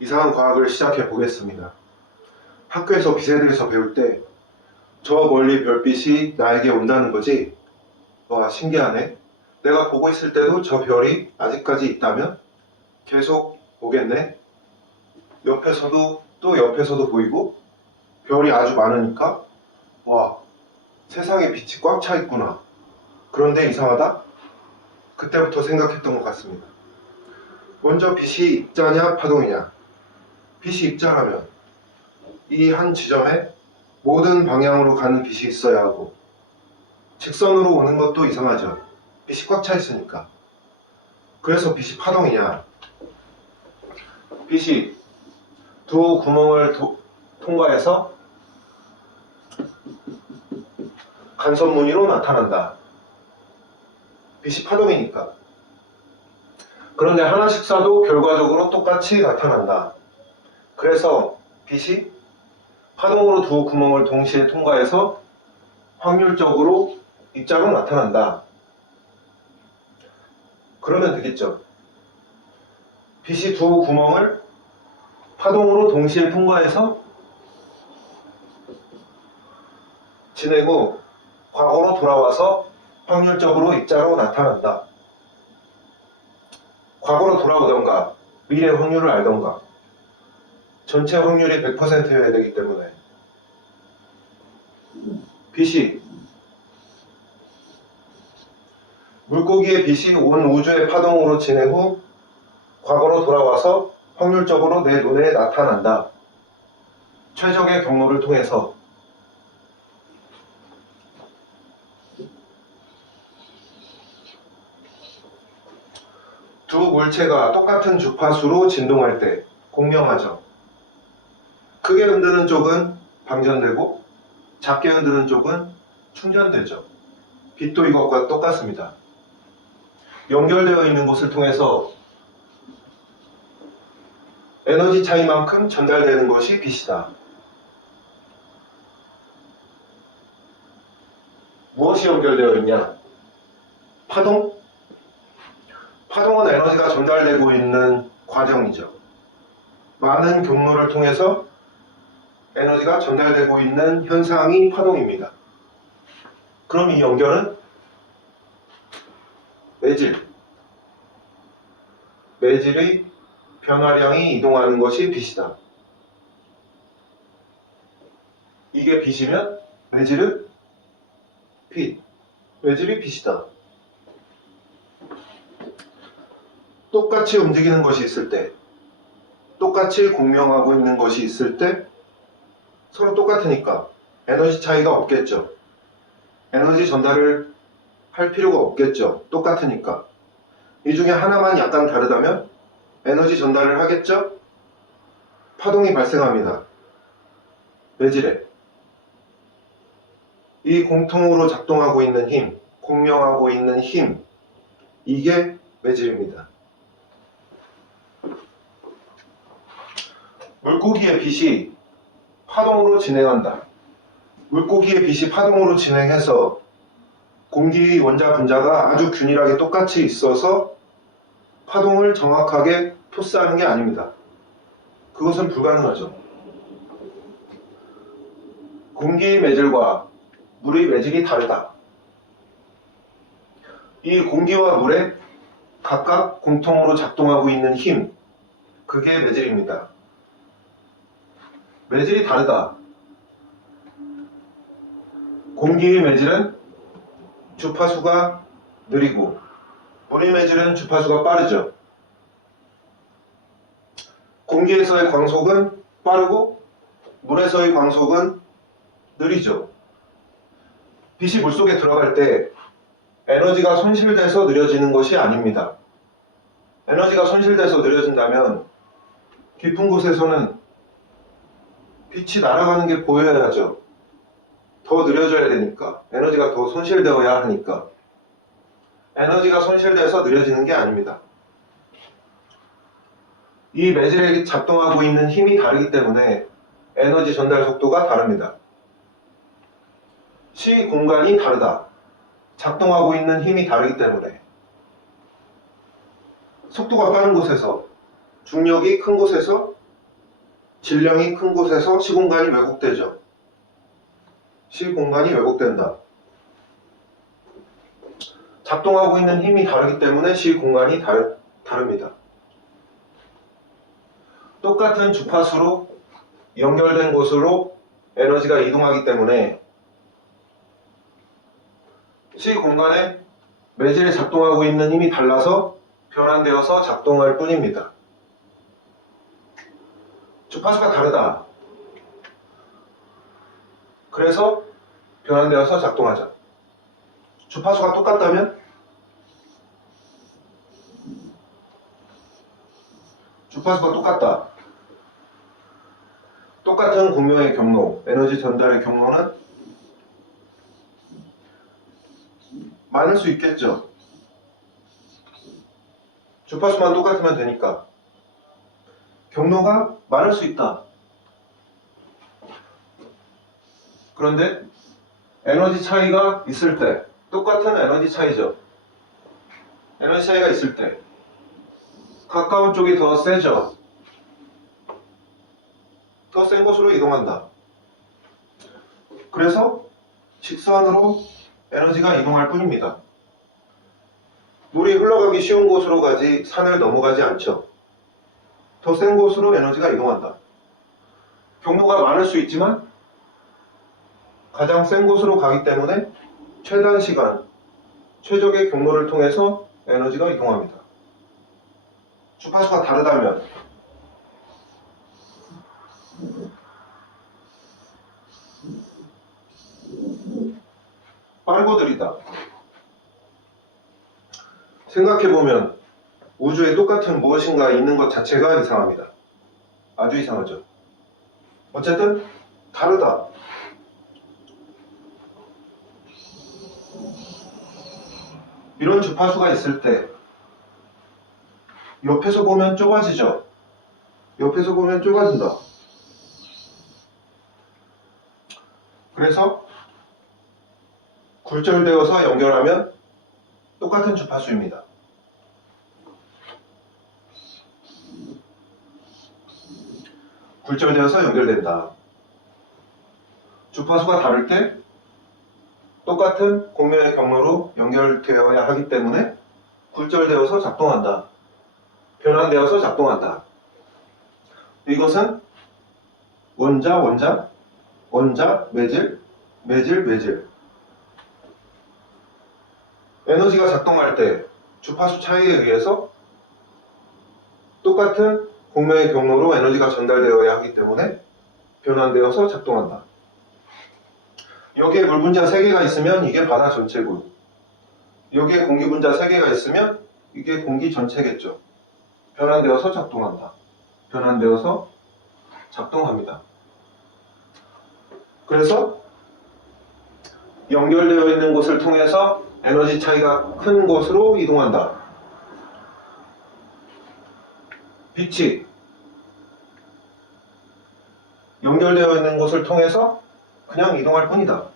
이상한 과학을 시작해 보겠습니다. 학교에서 빛에 대해서 배울 때 저 멀리 별빛이 나에게 온다는 거지? 와, 신기하네. 내가 보고 있을 때도 저 별이 아직까지 있다면 계속 오겠네. 옆에서도 또 옆에서도 보이고 별이 아주 많으니까 와, 세상에 빛이 꽉 차 있구나. 그런데 이상하다? 그때부터 생각했던 것 같습니다. 먼저 빛이 입자냐 파동이냐? 빛이 입자라면 이 한 지점에 모든 방향으로 가는 빛이 있어야 하고 직선으로 오는 것도 이상하죠. 빛이 꽉 차 있으니까. 그래서 빛이 파동이냐? 빛이 두 구멍을 통과해서 간선 무늬로 나타난다. 빛이 파동이니까. 그런데 하나씩 쏴도 결과적으로 똑같이 나타난다. 그래서 빛이 파동으로 두 구멍을 동시에 통과해서 확률적으로 입자로 나타난다. 그러면 되겠죠. 빛이 두 구멍을 파동으로 동시에 통과해서 진행 후 과거로 돌아와서 확률적으로 입자로 나타난다. 과거로 돌아오던가 미래 확률을 알던가 전체 확률이 100%여야 되기 때문에 빛이 물고기의 빛이 온 우주의 파동으로 진행 후 과거로 돌아와서 확률적으로 내 눈에 나타난다. 최적의 경로를 통해서 두 물체가 똑같은 주파수로 진동할 때 공명하죠. 크게 흔드는 쪽은 방전되고 작게 흔드는 쪽은 충전되죠. 빛도 이것과 똑같습니다. 연결되어 있는 곳을 통해서 에너지 차이만큼 전달되는 것이 빛이다. 무엇이 연결되어 있냐? 파동? 파동은 에너지가 전달되고 있는 과정이죠. 많은 경로를 통해서 에너지가 전달되고 있는 현상이 파동입니다. 그럼 이 연결은 매질의 변화량이 이동하는 것이 빛이다. 이게 빛이면 매질은 빛, 매질이 빛이다. 똑같이 움직이는 것이 있을 때, 똑같이 공명하고 있는 것이 있을 때 서로 똑같으니까 에너지 차이가 없겠죠. 에너지 전달을 할 필요가 없겠죠. 똑같으니까. 이 중에 하나만 약간 다르다면 에너지 전달을 하겠죠? 파동이 발생합니다. 매질에. 이 공통으로 작동하고 있는 힘, 공명하고 있는 힘, 이게 매질입니다. 물고기의 빛이 파동으로 진행한다. 물고기의 빛이 파동으로 진행해서 공기 원자 분자가 아주 균일하게 똑같이 있어서 파동을 정확하게 토스하는 게 아닙니다. 그것은 불가능하죠. 공기의 매질과 물의 매질이 다르다. 이 공기와 물에 각각 공통으로 작동하고 있는 힘, 그게 매질입니다. 매질이 다르다. 공기의 매질은 주파수가 느리고 물의 매질은 주파수가 빠르죠. 공기에서의 광속은 빠르고 물에서의 광속은 느리죠. 빛이 물속에 들어갈 때 에너지가 손실돼서 느려지는 것이 아닙니다. 에너지가 손실돼서 느려진다면 깊은 곳에서는 빛이 날아가는 게 보여야죠. 더 느려져야 되니까. 에너지가 더 손실되어야 하니까. 에너지가 손실돼서 느려지는 게 아닙니다. 이 매질에 작동하고 있는 힘이 다르기 때문에 에너지 전달 속도가 다릅니다. 시 공간이 다르다. 작동하고 있는 힘이 다르기 때문에 속도가 빠른 곳에서, 중력이 큰 곳에서 질량이 큰 곳에서 시공간이 왜곡되죠. 시공간이 왜곡된다. 작동하고 있는 힘이 다르기 때문에 시공간이 다릅니다. 똑같은 주파수로 연결된 곳으로 에너지가 이동하기 때문에 시공간에 매질에 작동하고 있는 힘이 달라서 변환되어서 작동할 뿐입니다. 주파수가 다르다. 그래서 변환되어서 작동하자. 주파수가 똑같다면 주파수가 똑같다. 똑같은 공명의 경로, 에너지 전달의 경로는 많을 수 있겠죠. 주파수만 똑같으면 되니까. 경로가 많을 수 있다. 그런데 에너지 차이가 있을 때, 똑같은 에너지 차이죠. 에너지 차이가 있을 때 가까운 쪽이 더 세죠. 더 센 곳으로 이동한다. 그래서 직선으로 에너지가 이동할 뿐입니다. 물이 흘러가기 쉬운 곳으로 가지 산을 넘어가지 않죠. 더 센 곳으로 에너지가 이동한다. 경로가 많을 수 있지만 가장 센 곳으로 가기 때문에 최단 시간, 최적의 경로를 통해서 에너지가 이동합니다. 주파수가 다르다면 빨고 들이다. 생각해보면 우주에 똑같은 무엇인가 있는 것 자체가 이상합니다. 아주 이상하죠. 어쨌든 다르다. 이런 주파수가 있을 때 옆에서 보면 좁아지죠. 옆에서 보면 좁아진다. 그래서 굴절되어서 연결하면 똑같은 주파수입니다. 굴절되어서 연결된다. 주파수가 다를 때 똑같은 공명의 경로로 연결되어야 하기 때문에 굴절되어서 작동한다. 변환되어서 작동한다. 이것은 원자, 원자, 원자, 매질, 매질, 매질. 에너지가 작동할 때 주파수 차이에 의해서 똑같은 공명의 경로로 에너지가 전달되어야 하기 때문에 변환되어서 작동한다. 여기에 물 분자 3개가 있으면 이게 바다 전체고, 여기에 공기 분자 3개가 있으면 이게 공기 전체겠죠. 변환되어서 작동한다. 변환되어서 작동합니다. 그래서 연결되어 있는 곳을 통해서 에너지 차이가 큰 곳으로 이동한다. 빛이 연결되어 있는 곳을 통해서 그냥 이동할 뿐이다.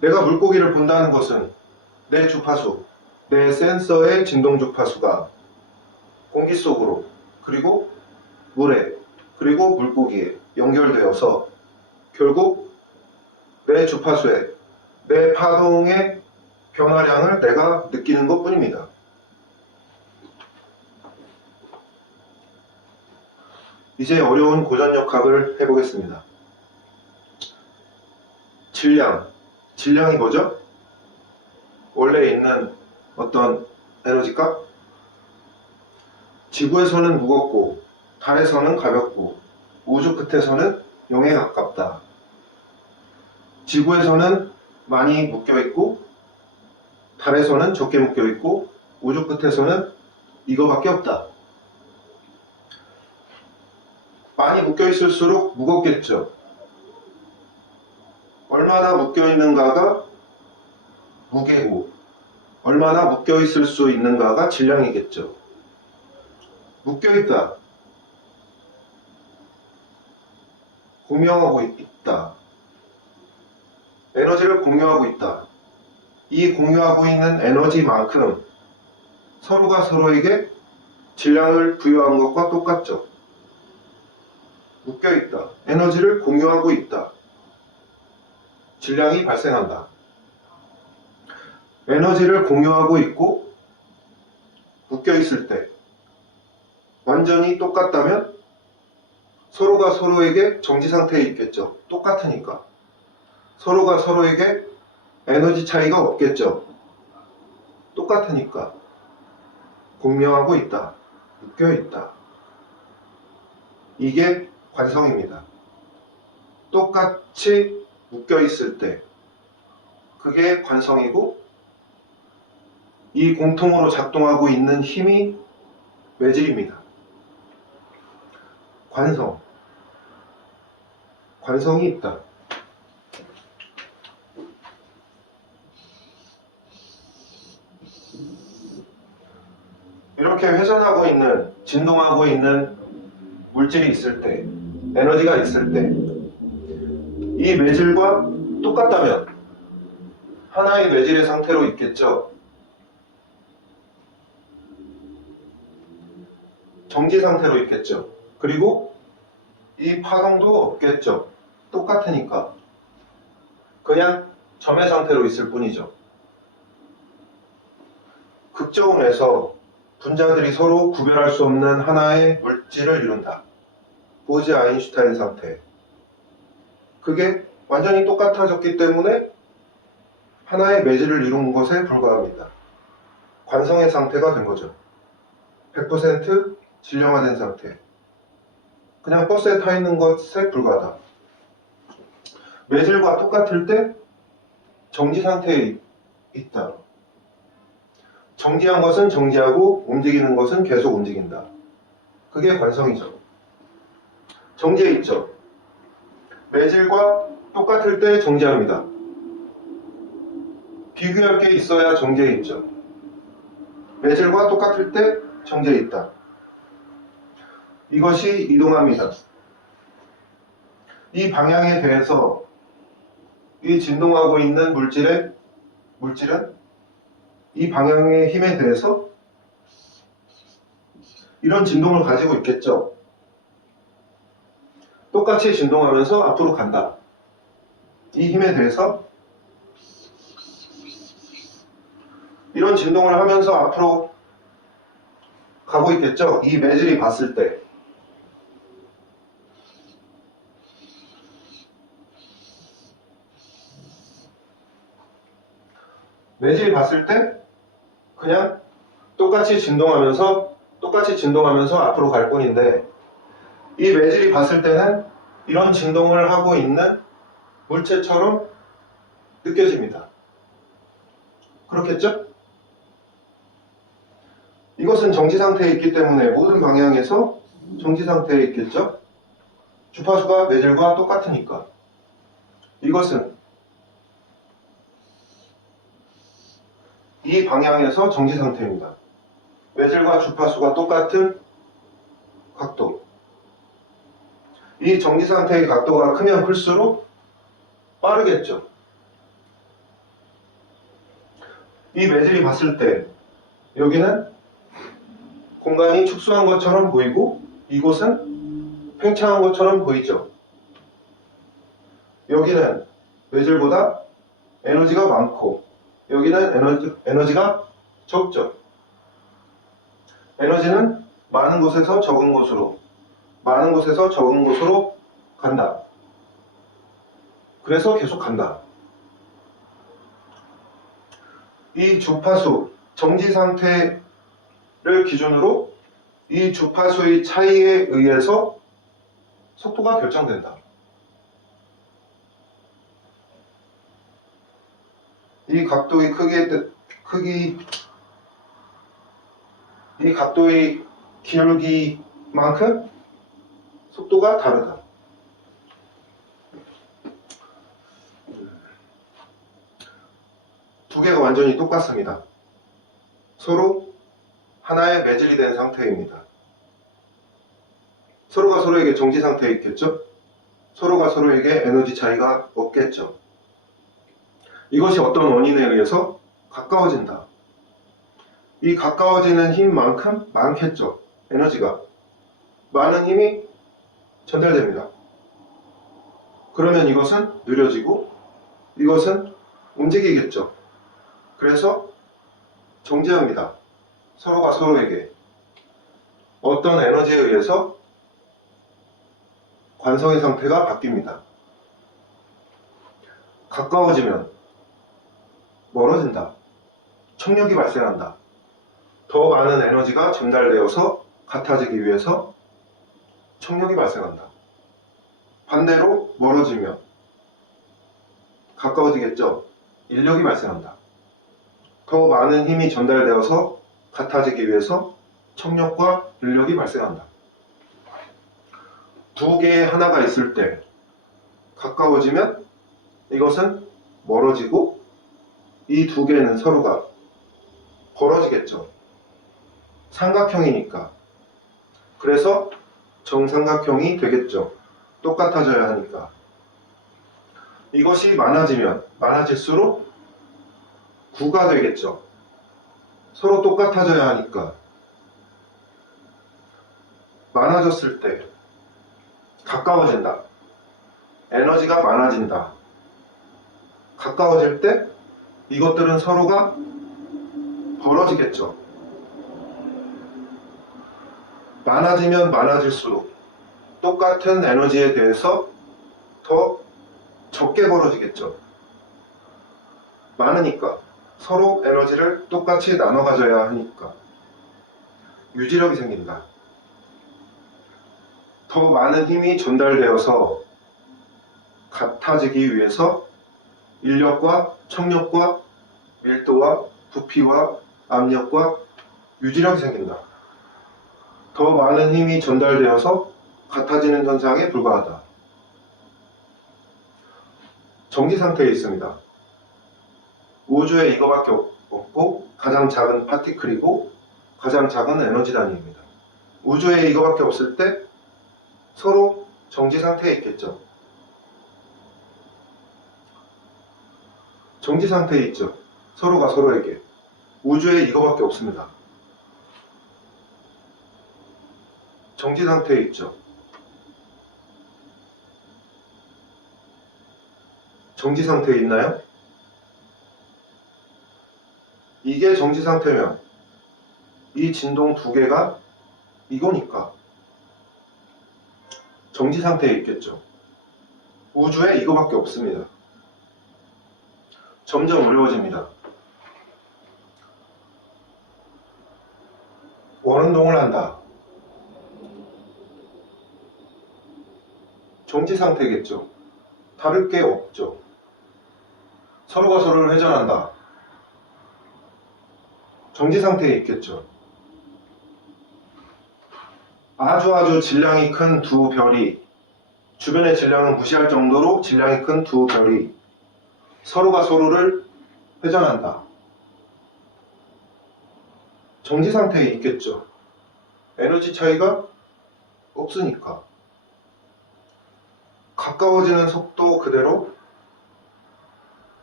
내가 물고기를 본다는 것은 내 주파수, 내 센서의 진동 주파수가 공기 속으로, 그리고 물에, 그리고 물고기에 연결되어서 결국 내 주파수에, 내 파동의 변화량을 내가 느끼는 것 뿐입니다. 이제 어려운 고전역학을 해보겠습니다. 질량이 뭐죠? 원래 있는 어떤 에너지값? 지구에서는 무겁고 달에서는 가볍고 우주 끝에서는 0에 가깝다. 지구에서는 많이 묶여있고 달에서는 적게 묶여있고 우주 끝에서는 이거밖에 없다. 많이 묶여있을수록 무겁겠죠. 얼마나 묶여있는가가 무게고 얼마나 묶여있을 수 있는가가 질량이겠죠. 묶여있다. 공유하고 있다. 에너지를 공유하고 있다. 이 공유하고 있는 에너지만큼 서로가 서로에게 질량을 부여한 것과 똑같죠. 묶여 있다. 에너지를 공유하고 있다. 질량이 발생한다. 에너지를 공유하고 있고 묶여 있을 때 완전히 똑같다면 서로가 서로에게 정지 상태에 있겠죠. 똑같으니까. 서로가 서로에게 에너지 차이가 없겠죠. 똑같으니까. 공유하고 있다. 묶여 있다. 이게 관성입니다. 똑같이 묶여 있을 때 그게 관성이고, 이 공통으로 작동하고 있는 힘이 매질입니다. 관성이 있다. 이렇게 회전하고 있는, 진동하고 있는 물질이 있을 때, 에너지가 있을 때, 이 매질과 똑같다면 하나의 매질의 상태로 있겠죠. 정지 상태로 있겠죠. 그리고 이 파동도 없겠죠. 똑같으니까. 그냥 점의 상태로 있을 뿐이죠. 극저온에서 분자들이 서로 구별할 수 없는 하나의 물질을 이룬다. 보즈 아인슈타인 상태. 그게 완전히 똑같아졌기 때문에 하나의 매질을 이룬 것에 불과합니다. 관성의 상태가 된 거죠. 100% 질량화된 상태. 그냥 버스에 타 있는 것에 불과하다. 매질과 똑같을 때 정지 상태에 있다. 정지한 것은 정지하고 움직이는 것은 계속 움직인다. 그게 관성이죠. 정지해 있죠. 매질과 똑같을 때 정지합니다. 비교할 게 있어야 정지해 있죠. 매질과 똑같을 때 정지해 있다. 이것이 이동합니다. 이 방향에 대해서 이 진동하고 있는 물질은 이 방향의 힘에 대해서 이런 진동을 가지고 있겠죠. 똑같이 진동하면서 앞으로 간다. 이 힘에 대해서 이런 진동을 하면서 앞으로 가고 있겠죠. 이 매질이 봤을 때. 매질이 봤을 때 그냥 똑같이 진동하면서 앞으로 갈 뿐인데, 이 매질이 봤을 때는 이런 진동을 하고 있는 물체처럼 느껴집니다. 그렇겠죠? 이것은 정지 상태에 있기 때문에 모든 방향에서 정지 상태에 있겠죠? 주파수가 매질과 똑같으니까. 이것은 이 방향에서 정지 상태입니다. 매질과 주파수가 똑같은 각도. 이 정지 상태의 각도가 크면 클수록 빠르겠죠. 이 매질이 봤을 때 여기는 공간이 축소한 것처럼 보이고 이곳은 팽창한 것처럼 보이죠. 여기는 매질보다 에너지가 많고 여기는 에너지가 적죠. 에너지는 많은 곳에서 적은 곳으로 간다. 그래서 계속 간다. 이 주파수, 정지 상태를 기준으로 이 주파수의 차이에 의해서 속도가 결정된다. 이 각도의 이 각도의 기울기만큼 속도가 다르다. 두 개가 완전히 똑같습니다. 서로 하나의 매질이 된 상태입니다. 서로가 서로에게 정지 상태에 있겠죠? 서로가 서로에게 에너지 차이가 없겠죠. 이것이 어떤 원인에 의해서 가까워진다. 이 가까워지는 힘만큼 많겠죠. 에너지가. 많은 힘이 전달됩니다. 그러면 이것은 느려지고 이것은 움직이겠죠. 그래서 정지합니다. 서로가 서로에게 어떤 에너지에 의해서 관성의 상태가 바뀝니다. 가까워지면 멀어진다. 청력이 발생한다. 더 많은 에너지가 전달되어서 같아지기 위해서 청력이 발생한다. 반대로 멀어지면 가까워지겠죠. 인력이 발생한다. 더 많은 힘이 전달되어서 같아지기 위해서 청력과 인력이 발생한다. 두 개의 하나가 있을 때 가까워지면 이것은 멀어지고 이 두 개는 서로가 벌어지겠죠. 삼각형이니까. 그래서 정삼각형이 되겠죠. 똑같아져야 하니까. 이것이 많아지면 많아질수록 구가 되겠죠. 서로 똑같아져야 하니까. 많아졌을 때 가까워진다. 에너지가 많아진다. 가까워질 때 이것들은 서로가 벌어지겠죠. 많아지면 많아질수록 똑같은 에너지에 대해서 더 적게 벌어지겠죠. 많으니까 서로 에너지를 똑같이 나눠 가져야 하니까 유지력이 생긴다. 더 많은 힘이 전달되어서 같아지기 위해서 인력과 청력과 밀도와 부피와 압력과 유지력이 생긴다. 더 많은 힘이 전달되어서 같아지는 현상에 불과하다. 정지 상태에 있습니다. 우주에 이거밖에 없고 가장 작은 파티클이고 가장 작은 에너지 단위입니다. 우주에 이거밖에 없을 때 서로 정지 상태에 있겠죠. 정지 상태에 있죠. 서로가 서로에게. 우주에 이거밖에 없습니다. 정지 상태에 있죠. 정지 상태에 있나요? 이게 정지 상태면 이 진동 두 개가 이거니까 정지 상태에 있겠죠. 우주에 이거밖에 없습니다. 점점 어려워집니다. 원운동을 한다. 정지 상태겠죠. 다를 게 없죠. 서로가 서로를 회전한다. 정지 상태에 있겠죠. 아주 질량이 큰 두 별이, 주변의 질량을 무시할 정도로 질량이 큰 두 별이 서로가 서로를 회전한다. 정지 상태에 있겠죠. 에너지 차이가 없으니까. 가까워지는 속도 그대로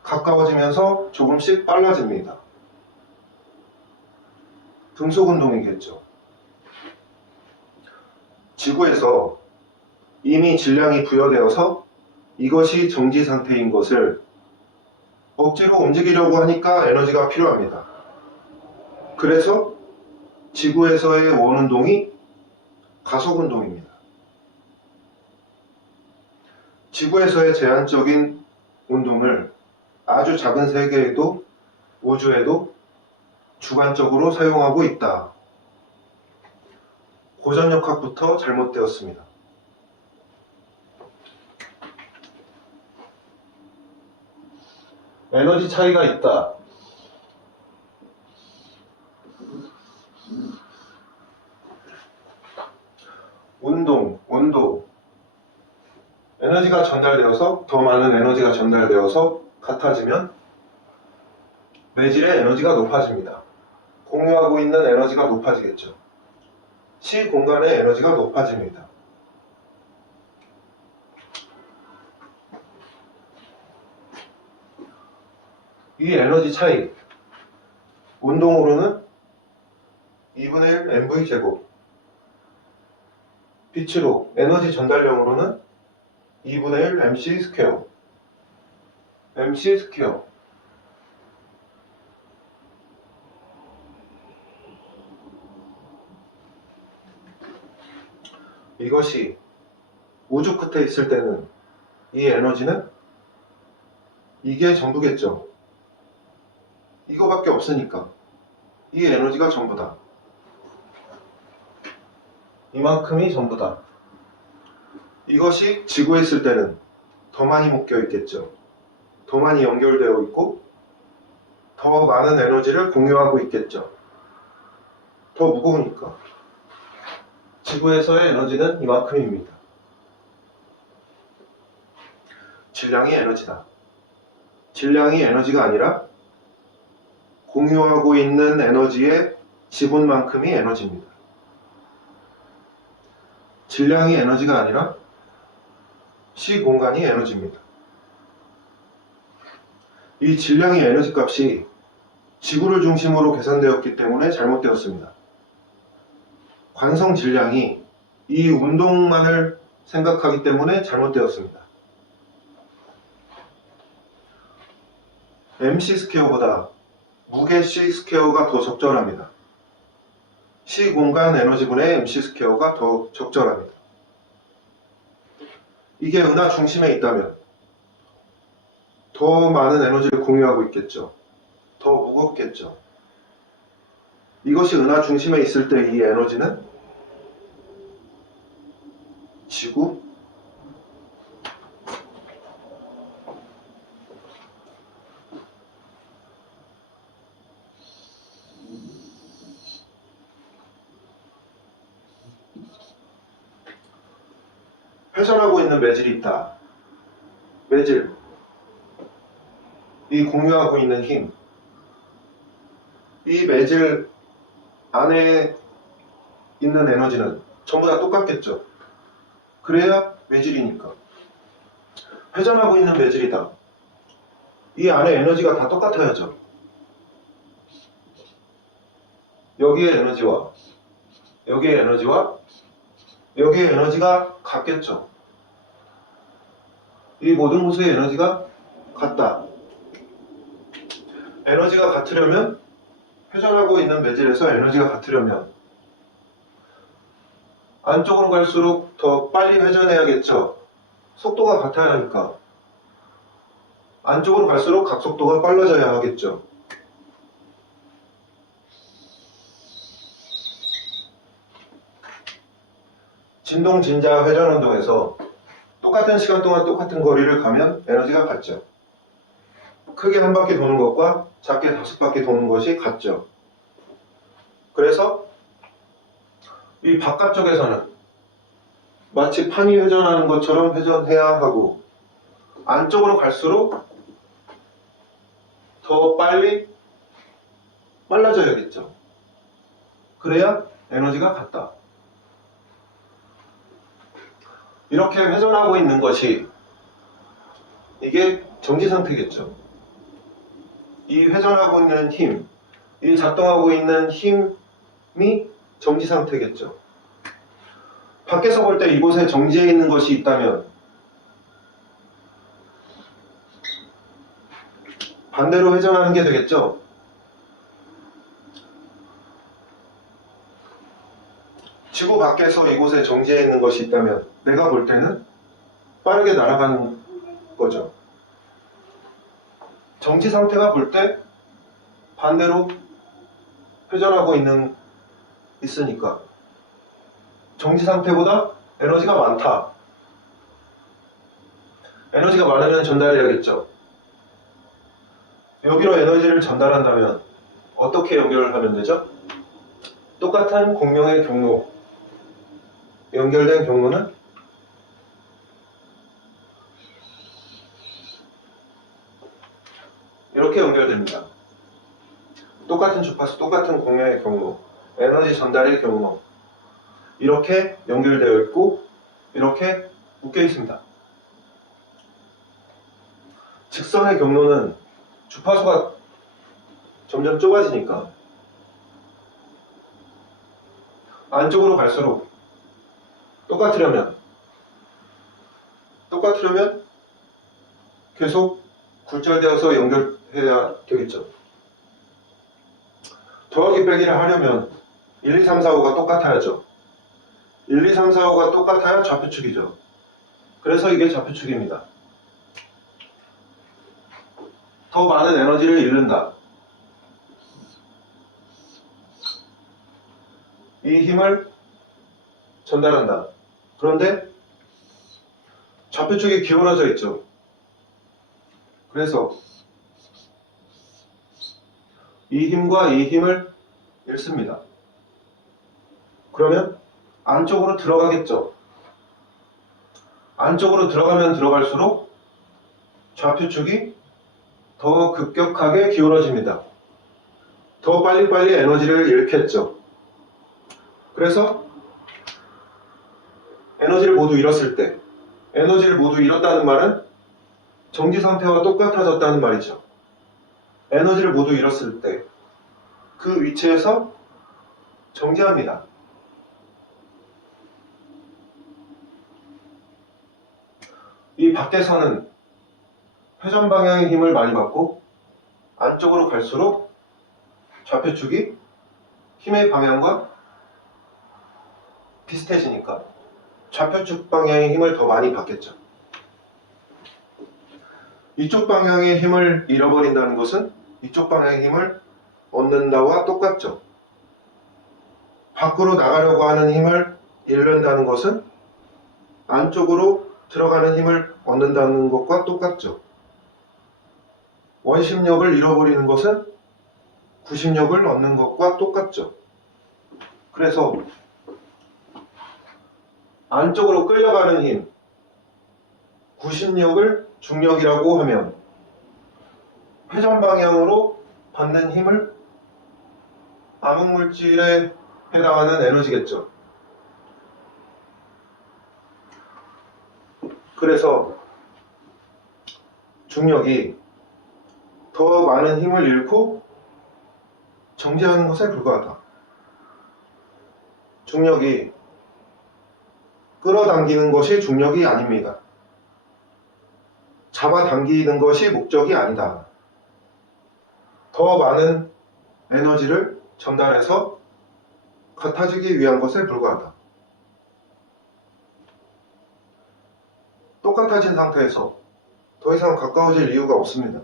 가까워지면서 조금씩 빨라집니다. 등속 운동이겠죠. 지구에서 이미 질량이 부여되어서 이것이 정지 상태인 것을 억지로 움직이려고 하니까 에너지가 필요합니다. 그래서 지구에서의 원운동이 가속운동입니다. 지구에서의 제한적인 운동을 아주 작은 세계에도 우주에도 주관적으로 사용하고 있다. 고전역학부터 잘못되었습니다. 에너지 차이가 있다. 운동, 온도, 에너지가 전달되어서 더 많은 에너지가 전달되어서 같아지면 매질의 에너지가 높아집니다. 공유하고 있는 에너지가 높아지겠죠. 시 공간의 에너지가 높아집니다. 이 에너지 차이, 운동으로는 2분의 1 mv 제곱, 빛으로 에너지 전달량으로는 2분의 1 mc 스퀘어 mc 스퀘어 이것이 우주 끝에 있을 때는 이 에너지는 이게 전부겠죠. 이거밖에 없으니까 이 에너지가 전부다. 이만큼이 전부다. 이것이 지구에 있을 때는 더 많이 묶여 있겠죠. 더 많이 연결되어 있고 더 많은 에너지를 공유하고 있겠죠. 더 무거우니까. 지구에서의 에너지는 이만큼입니다. 질량이 에너지다. 질량이 에너지가 아니라 공유하고 있는 에너지의 지분만큼이 에너지입니다. 질량이 에너지가 아니라 시공간이 에너지입니다. 이 질량의 에너지 값이 지구를 중심으로 계산되었기 때문에 잘못되었습니다. 관성 질량이 이 운동만을 생각하기 때문에 잘못되었습니다. mc 스퀘어보다 무게 c 스퀘어가 더 적절합니다. c 공간 에너지분의 mc 스퀘어가 더 적절합니다. 이게 은하 중심에 있다면 더 많은 에너지를 공유하고 있겠죠. 더 무겁겠죠. 이것이 은하 중심에 있을 때 이 에너지는 지구, 회전하고 있는 매질이 있다. 매질, 이 공유하고 있는 힘, 이 매질 안에 있는 에너지는 전부 다 똑같겠죠. 그래야 매질이니까. 회전하고 있는 매질이다. 이 안에 에너지가 다 똑같아야죠. 여기의 에너지와 여기의 에너지와 여기의 에너지가 같겠죠. 이 모든 곳의 에너지가 같다. 에너지가 같으려면 회전하고 있는 매질에서 에너지가 같으려면 안쪽으로 갈수록 더 빨리 회전해야겠죠. 속도가 같아야 하니까 안쪽으로 갈수록 각속도가 빨라져야 하겠죠. 진동, 진자, 회전 운동에서 똑같은 시간 동안 똑같은 거리를 가면 에너지가 같죠. 크게 한 바퀴 도는 것과 작게 5바퀴 도는 것이 같죠. 그래서 이 바깥쪽에서는 마치 판이 회전하는 것처럼 회전해야 하고 안쪽으로 갈수록 더 빨리 빨라져야겠죠. 그래야 에너지가 같다. 이렇게 회전하고 있는 것이 이게 정지 상태겠죠. 이 회전하고 있는 힘, 이 작동하고 있는 힘이 정지 상태겠죠. 밖에서 볼 때 이곳에 정지해 있는 것이 있다면 반대로 회전하는 게 되겠죠. 지구 밖에서 이곳에 정지해 있는 것이 있다면 내가 볼 때는 빠르게 날아가는 거죠. 정지 상태가 볼 때 반대로 회전하고 있으니까 정지 상태보다 에너지가 많다. 에너지가 많으면 전달해야겠죠. 여기로 에너지를 전달한다면 어떻게 연결을 하면 되죠? 똑같은 공명의 경로, 연결된 경로는 이렇게 연결됩니다. 똑같은 주파수, 똑같은 공명의 경로, 에너지 전달의 경로, 이렇게 연결되어 있고 이렇게 묶여 있습니다. 직선의 경로는 주파수가 점점 좁아지니까 안쪽으로 갈수록 똑같으려면 계속 굴절되어서 연결해야 되겠죠. 더하기 빼기를 하려면 1, 2, 3, 4, 5가 똑같아야죠. 1, 2, 3, 4, 5가 똑같아야 좌표축이죠. 그래서 이게 좌표축입니다. 더 많은 에너지를 잃는다. 이 힘을 전달한다. 그런데 좌표축이 기울어져 있죠. 그래서 이 힘과 이 힘을 잃습니다. 그러면 안쪽으로 들어가겠죠. 안쪽으로 들어가면 들어갈수록 좌표축이 더 급격하게 기울어집니다. 더 빨리빨리 에너지를 잃겠죠. 그래서 에너지를 모두 잃었을 때, 에너지를 모두 잃었다는 말은 정지 상태와 똑같아졌다는 말이죠. 에너지를 모두 잃었을 때 그 위치에서 정지합니다. 이 밖에서는 회전 방향의 힘을 많이 받고 안쪽으로 갈수록 좌표축이 힘의 방향과 비슷해지니까 좌표축 방향의 힘을 더 많이 받겠죠. 이쪽 방향의 힘을 잃어버린다는 것은 이쪽 방향의 힘을 얻는다와 똑같죠. 밖으로 나가려고 하는 힘을 잃는다는 것은 안쪽으로 들어가는 힘을 얻는다는 것과 똑같죠. 원심력을 잃어버리는 것은 구심력을 얻는 것과 똑같죠. 그래서 안쪽으로 끌려가는 힘, 구심력을 중력이라고 하면 회전 방향으로 받는 힘을 암흑물질에 해당하는 에너지겠죠. 그래서 중력이 더 많은 힘을 잃고 정지하는 것에 불과하다. 중력이 끌어당기는 것이 중력이 아닙니다. 잡아당기는 것이 목적이 아니다. 더 많은 에너지를 전달해서 같아지기 위한 것에 불과하다. 똑같아진 상태에서 더 이상 가까워질 이유가 없습니다.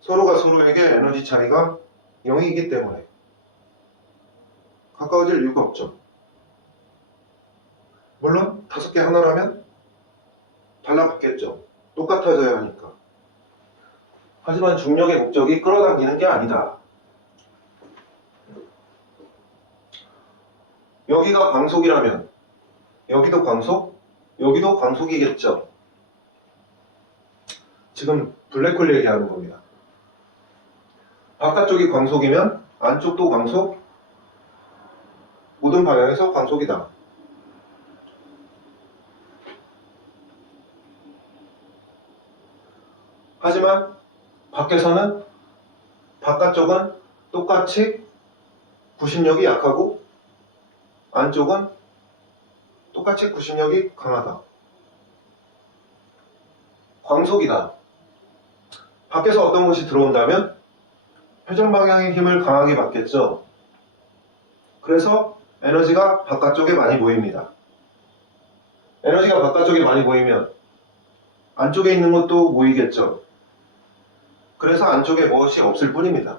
서로가 서로에게 에너지 차이가 0이기 때문에 가까워질 이유가 없죠. 물론 5개 하나라면 달라붙겠죠. 똑같아져야 하니까. 하지만 중력의 목적이 끌어당기는 게 아니다. 여기가 광속이라면 여기도 광속, 여기도 광속이겠죠. 지금 블랙홀 얘기하는 겁니다. 바깥쪽이 광속이면 안쪽도 광속, 모든 방향에서 광속이다. 하지만 밖에서는 바깥쪽은 똑같이 구심력이 약하고 안쪽은 똑같이 구심력이 강하다. 광속이다. 밖에서 어떤 것이 들어온다면 회전 방향의 힘을 강하게 받겠죠. 그래서 에너지가 바깥쪽에 많이 모입니다. 에너지가 바깥쪽에 많이 모이면 안쪽에 있는 것도 모이겠죠. 그래서 안쪽에 무엇이 없을 뿐입니다.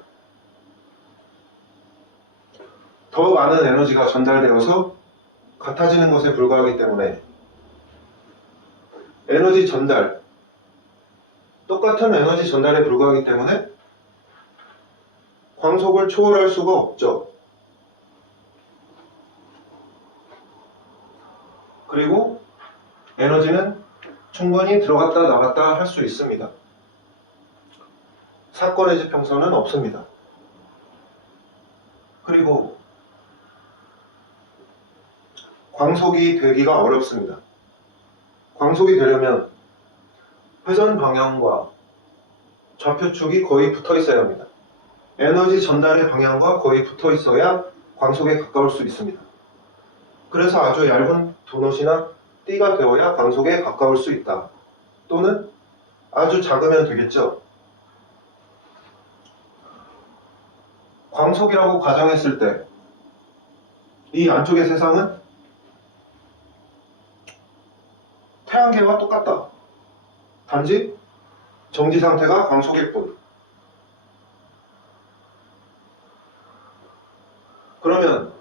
더 많은 에너지가 전달되어서 같아지는 것에 불과하기 때문에 에너지 전달, 똑같은 에너지 전달에 불과하기 때문에 광속을 초월할 수가 없죠. 그리고 에너지는 충분히 들어갔다 나갔다 할 수 있습니다. 사건의 지평선은 없습니다. 그리고 광속이 되기가 어렵습니다. 광속이 되려면 회전 방향과 좌표축이 거의 붙어 있어야 합니다. 에너지 전달의 방향과 거의 붙어 있어야 광속에 가까울 수 있습니다. 그래서 아주 얇은 도넛이나 띠가 되어야 광속에 가까울 수 있다. 또는 아주 작으면 되겠죠. 광속이라고 가정했을 때 이 안쪽의 세상은 태양계와 똑같다. 단지 정지 상태가 광속일 뿐. 그러면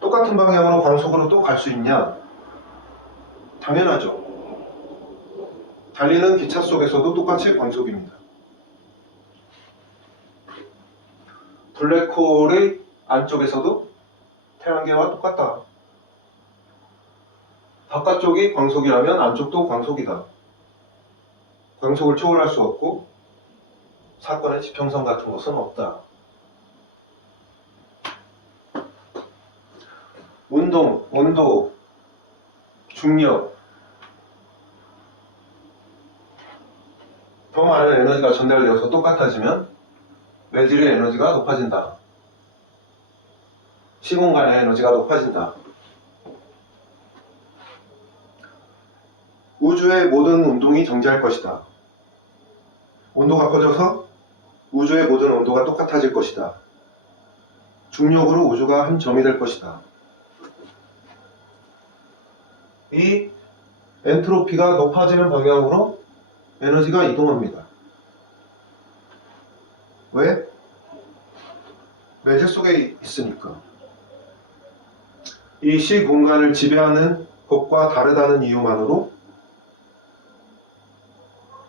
똑같은 방향으로 광속으로 또 갈 수 있냐? 당연하죠. 달리는 기차 속에서도 똑같이 광속입니다. 블랙홀의 안쪽에서도 태양계와 똑같다. 바깥쪽이 광속이라면 안쪽도 광속이다. 광속을 초월할 수 없고 사건의 지평선 같은 것은 없다. 운동, 온도, 중력, 더 많은 에너지가 전달되어서 똑같아지면 매질의 에너지가 높아진다. 시공간의 에너지가 높아진다. 우주의 모든 운동이 정지할 것이다. 온도가 커져서 우주의 모든 온도가 똑같아질 것이다. 중력으로 우주가 한 점이 될 것이다. 이 엔트로피가 높아지는 방향으로 에너지가 이동합니다. 왜? 매질 속에 있으니까. 이 시공간을 지배하는 것과 다르다는 이유만으로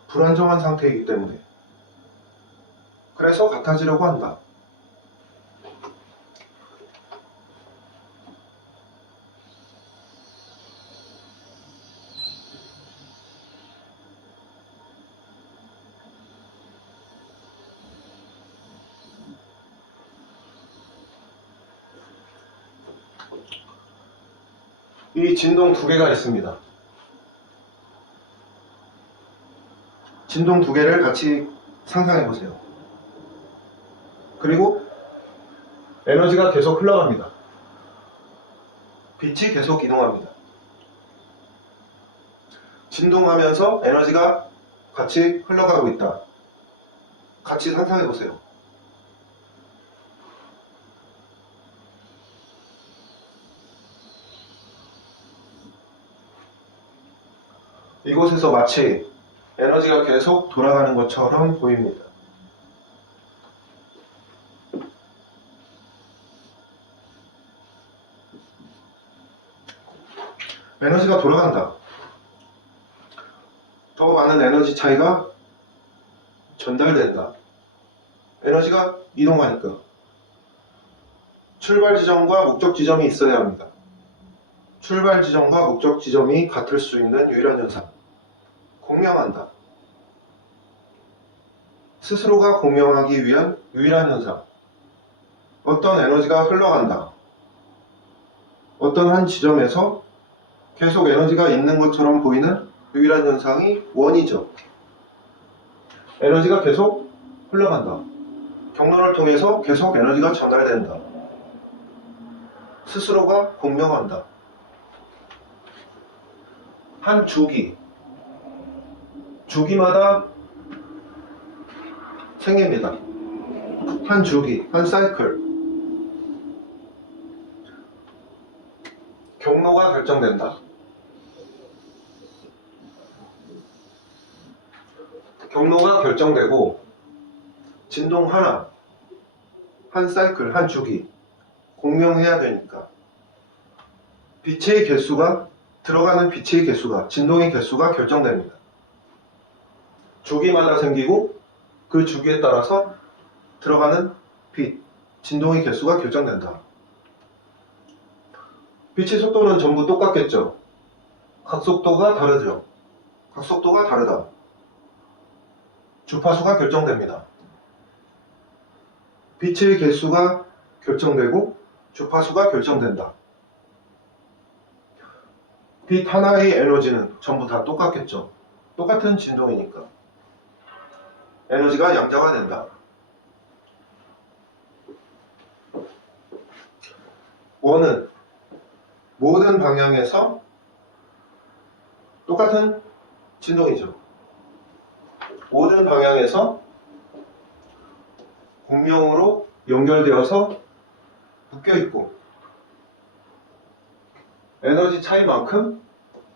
불안정한 상태이기 때문에. 그래서 같아지려고 한다. 이 진동 두 개가 있습니다. 진동 두 개를 같이 상상해 보세요. 그리고 에너지가 계속 흘러갑니다. 빛이 계속 이동합니다. 진동하면서 에너지가 같이 흘러가고 있다. 같이 상상해 보세요. 이곳에서 마치 에너지가 계속 돌아가는 것처럼 보입니다. 에너지가 돌아간다. 더 많은 에너지 차이가 전달된다. 에너지가 이동하니까. 출발 지점과 목적 지점이 있어야 합니다. 출발 지점과 목적 지점이 같을 수 있는 유일한 현상. 공명한다. 스스로가 공명하기 위한 유일한 현상. 어떤 에너지가 흘러간다. 어떤 한 지점에서 계속 에너지가 있는 것처럼 보이는 유일한 현상이 원이죠. 에너지가 계속 흘러간다. 경로를 통해서 계속 에너지가 전달된다. 스스로가 공명한다. 한 주기마다 생깁니다. 한 주기, 한 사이클. 경로가 결정된다. 경로가 결정되고 진동 하나, 한 사이클, 한 주기 공명해야 되니까 빛의 개수가 들어가는 빛의 개수가 진동의 개수가 결정됩니다. 주기마다 생기고 그 주기에 따라서 들어가는 빛, 진동의 개수가 결정된다. 빛의 속도는 전부 똑같겠죠. 각속도가 다르죠. 각속도가 다르다. 주파수가 결정됩니다. 빛의 개수가 결정되고 주파수가 결정된다. 빛 하나의 에너지는 전부 다 똑같겠죠. 똑같은 진동이니까. 에너지가 양자화된다. 원은 모든 방향에서 똑같은 진동이죠. 모든 방향에서 공명으로 연결되어서 묶여있고 에너지 차이만큼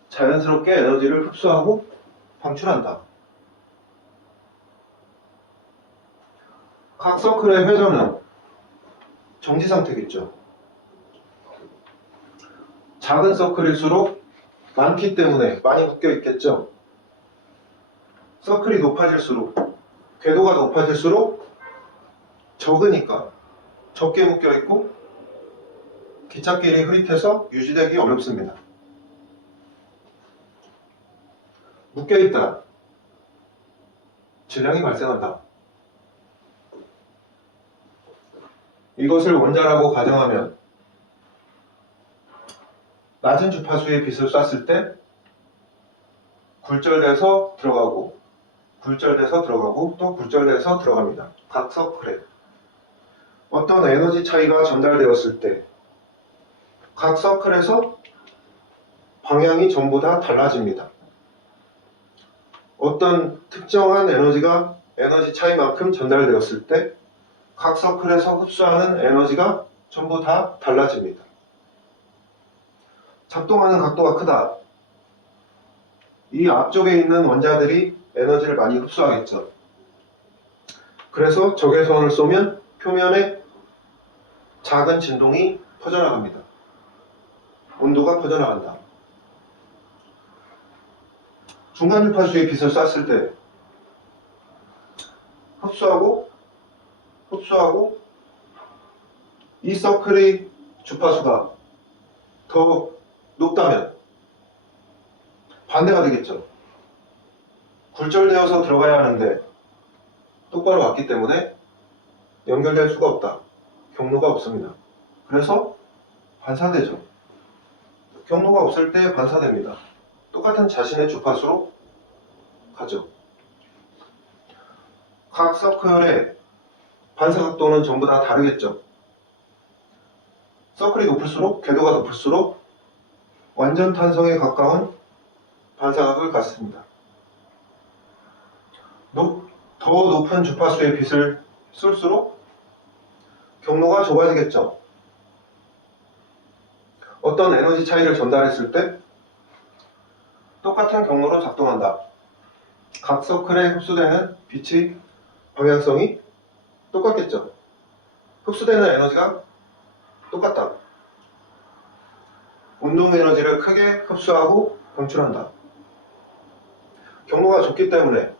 자연스럽게 에너지를 흡수하고 방출한다. 각 서클의 회전은 정지 상태겠죠. 작은 서클일수록 많기 때문에 많이 묶여 있겠죠. 서클이 높아질수록, 궤도가 높아질수록 적으니까 적게 묶여 있고 기찻길이 흐릿해서 유지되기 어렵습니다. 묶여 있다. 질량이 발생한다. 이것을 원자라고 가정하면 낮은 주파수의 빛을 쐈을 때 굴절돼서 들어가고 굴절돼서 들어가고 또 굴절돼서 들어갑니다. 각 서클에 어떤 에너지 차이가 전달되었을 때 각 서클에서 방향이 전부 다 달라집니다. 어떤 특정한 에너지가 에너지 차이만큼 전달되었을 때 각 서클에서 흡수하는 에너지가 전부 다 달라집니다. 작동하는 각도가 크다. 이 앞쪽에 있는 원자들이 에너지를 많이 흡수하겠죠. 그래서 적외선을 쏘면 표면에 작은 진동이 퍼져나갑니다. 온도가 퍼져나간다. 중간 주파수의 빛을 쐈을 때 흡수하고 이 서클의 주파수가 더 높다면 반대가 되겠죠. 굴절되어서 들어가야 하는데 똑바로 왔기 때문에 연결될 수가 없다. 경로가 없습니다. 그래서 반사되죠. 경로가 없을 때 반사됩니다. 똑같은 자신의 주파수로 가죠. 각 서클의 반사각도는 전부 다 다르겠죠. 서클이 높을수록, 궤도가 높을수록 완전 탄성에 가까운 반사각을 갖습니다. 더 높은 주파수의 빛을 쏠수록 경로가 좁아지겠죠. 어떤 에너지 차이를 전달했을 때 똑같은 경로로 작동한다. 각 서클에 흡수되는 빛의 방향성이 똑같겠죠. 흡수되는 에너지가 똑같다. 운동 에너지를 크게 흡수하고 방출한다. 경로가 좁기 때문에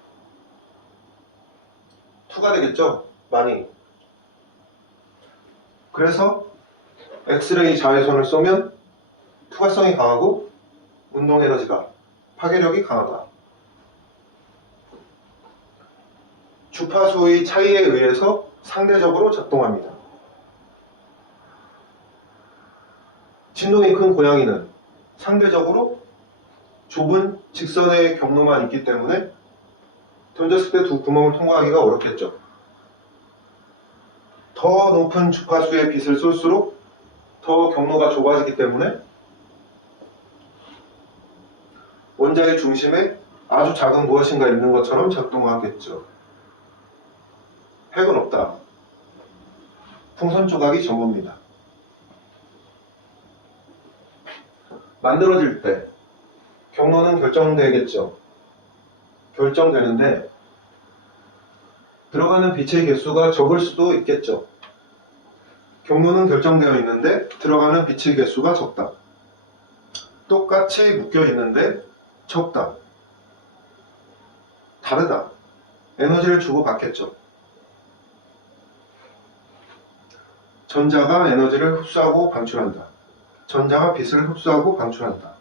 투가 되겠죠. 많이. 그래서 엑스레이 자외선을 쏘면 투과성이 강하고 운동 에너지가 파괴력이 강하다. 주파수의 차이에 의해서 상대적으로 작동합니다. 진동이 큰 고양이는 상대적으로 좁은 직선의 경로만 있기 때문에 던졌을 때 두 구멍을 통과하기가 어렵겠죠. 더 높은 주파수의 빛을 쏠수록 더 경로가 좁아지기 때문에 원자의 중심에 아주 작은 무엇인가 있는 것처럼 작동하겠죠. 핵은 없다. 풍선 조각이 전부입니다. 만들어질 때 경로는 결정되겠죠. 결정되는데 들어가는 빛의 개수가 적을 수도 있겠죠. 경로는 결정되어 있는데 들어가는 빛의 개수가 적다. 똑같이 묶여 있는데 적다. 다르다. 에너지를 주고받겠죠. 전자가 에너지를 흡수하고 방출한다. 전자가 빛을 흡수하고 방출한다.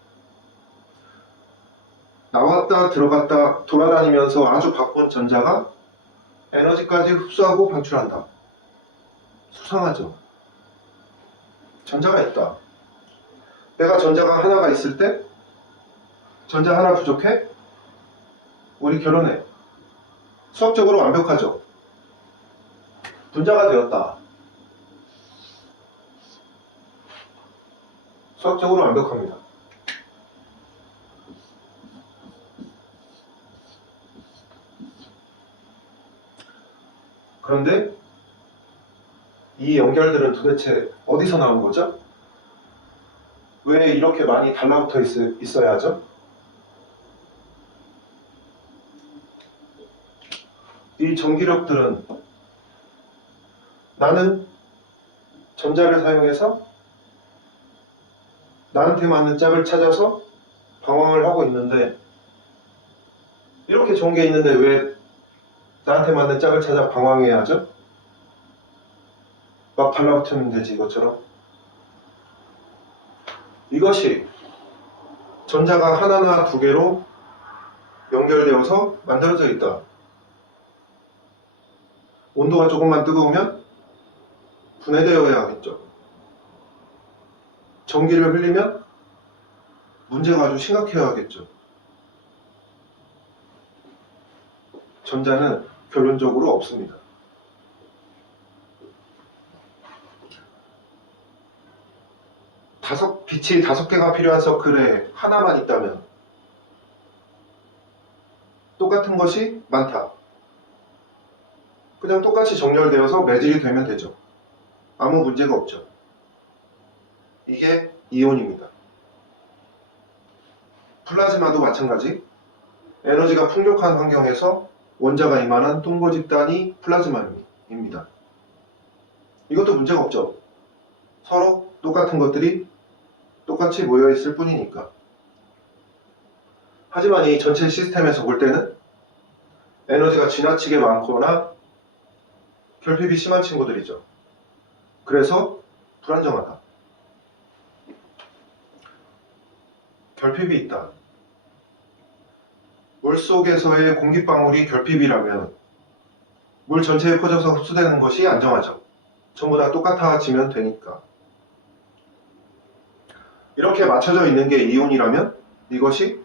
나왔다 들어갔다 돌아다니면서 아주 바쁜 전자가 에너지까지 흡수하고 방출한다. 수상하죠. 전자가 있다. 내가 전자가 하나가 있을 때 전자 하나 부족해? 우리 결혼해. 수학적으로 완벽하죠. 분자가 되었다. 수학적으로 완벽합니다. 그런데 이 연결들은 도대체 어디서 나온 거죠? 왜 이렇게 많이 달라붙어 있어야 하죠? 이 전기력들은 나는 전자를 사용해서 나한테 맞는 짝을 찾아서 방황을 하고 있는데, 이렇게 좋은 게 있는데 왜 나한테 맞는 짝을 찾아 방황해야 하죠? 막 달라붙으면 되지, 이것처럼. 이것이 전자가 하나나 두 개로 연결되어서 만들어져 있다. 온도가 조금만 뜨거우면 분해되어야 하겠죠. 전기를 흘리면 문제가 아주 심각해야겠죠. 전자는 결론적으로 없습니다. 빛이 5개가 필요한 서클에 하나만 있다면 똑같은 것이 많다. 그냥 똑같이 정렬되어서 매질이 되면 되죠. 아무 문제가 없죠. 이게 이온입니다. 플라즈마도 마찬가지. 에너지가 풍족한 환경에서 원자가 이만한 동거 집단이 플라즈마입니다. 이것도 문제가 없죠. 서로 똑같은 것들이 똑같이 모여있을 뿐이니까. 하지만 이 전체 시스템에서 볼 때는 에너지가 지나치게 많거나 결핍이 심한 친구들이죠. 그래서 불안정하다. 결핍이 있다. 물속에서의 공기방울이 결핍이라면 물 전체에 퍼져서 흡수되는 것이 안정하죠. 전부 다 똑같아지면 되니까. 이렇게 맞춰져 있는 게 이온이라면 이것이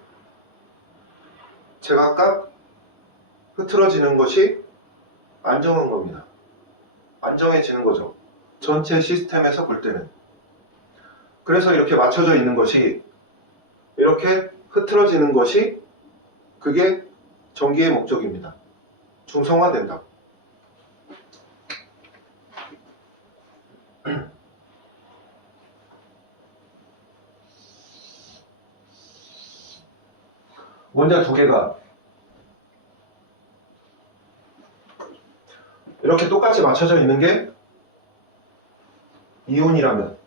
제각각 흐트러지는 것이 안정한 겁니다. 안정해지는 거죠. 전체 시스템에서 볼 때는. 그래서 이렇게 맞춰져 있는 것이, 이렇게 흐트러지는 것이, 그게 전기의 목적입니다. 중성화된다. 원자 2개가 이렇게 똑같이 맞춰져 있는 게 이온이라면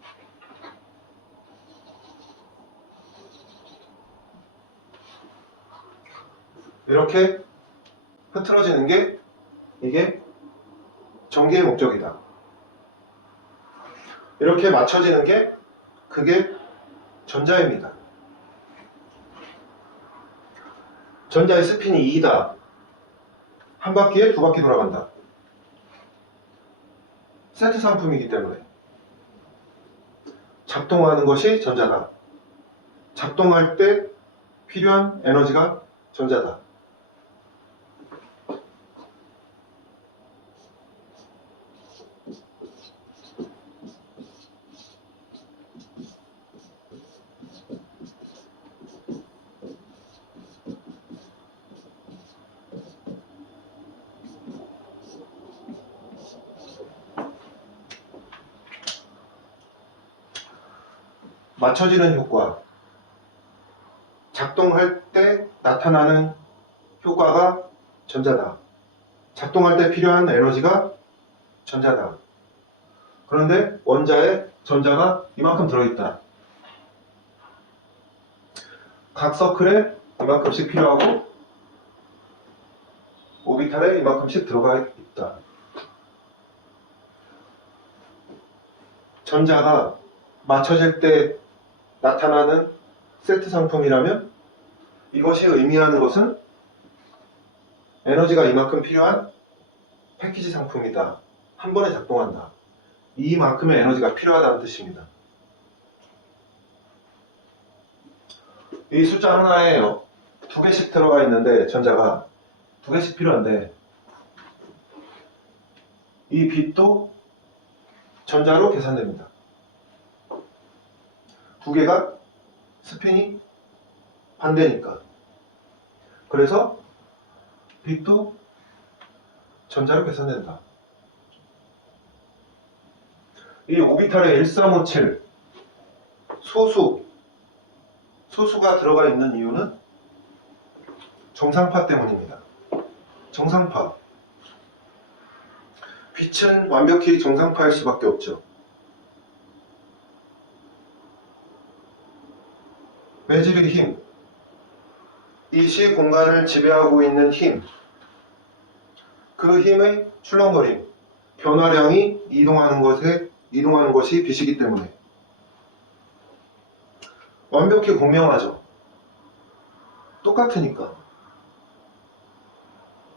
이렇게 흐트러지는 게 이게 전기의 목적이다. 이렇게 맞춰지는 게 그게 전자입니다. 전자의 스핀이 2다. 한 바퀴에 2바퀴 돌아간다. 세트 상품이기 때문에 작동하는 것이 전자다. 작동할 때 필요한 에너지가 전자다. 맞춰지는 효과, 작동할 때 나타나는 효과가 전자다. 작동할 때 필요한 에너지가 전자다. 그런데 원자에 전자가 이만큼 들어있다. 각 서클에 이만큼씩 필요하고 오비탈에 이만큼씩 들어가 있다. 전자가 맞춰질 때 나타나는 세트 상품이라면 이것이 의미하는 것은 에너지가 이만큼 필요한 패키지 상품이다. 한 번에 작동한다. 이만큼의 에너지가 필요하다는 뜻입니다. 이 숫자 하나에 2개씩 들어가 있는데 전자가 2개씩 필요한데 이 빛도 전자로 계산됩니다. 두 개가 스핀이 반대니까. 그래서 빛도 전자로 계산된다. 이 오비탈의 1357 소수가 들어가 있는 이유는 정상파 때문입니다. 정상파. 빛은 완벽히 정상파일 수밖에 없죠. 매질의 힘, 이 시 공간을 지배하고 있는 힘, 그 힘의 출렁거림, 변화량이 이동하는 것이 빛이기 때문에 완벽히 공명하죠. 똑같으니까.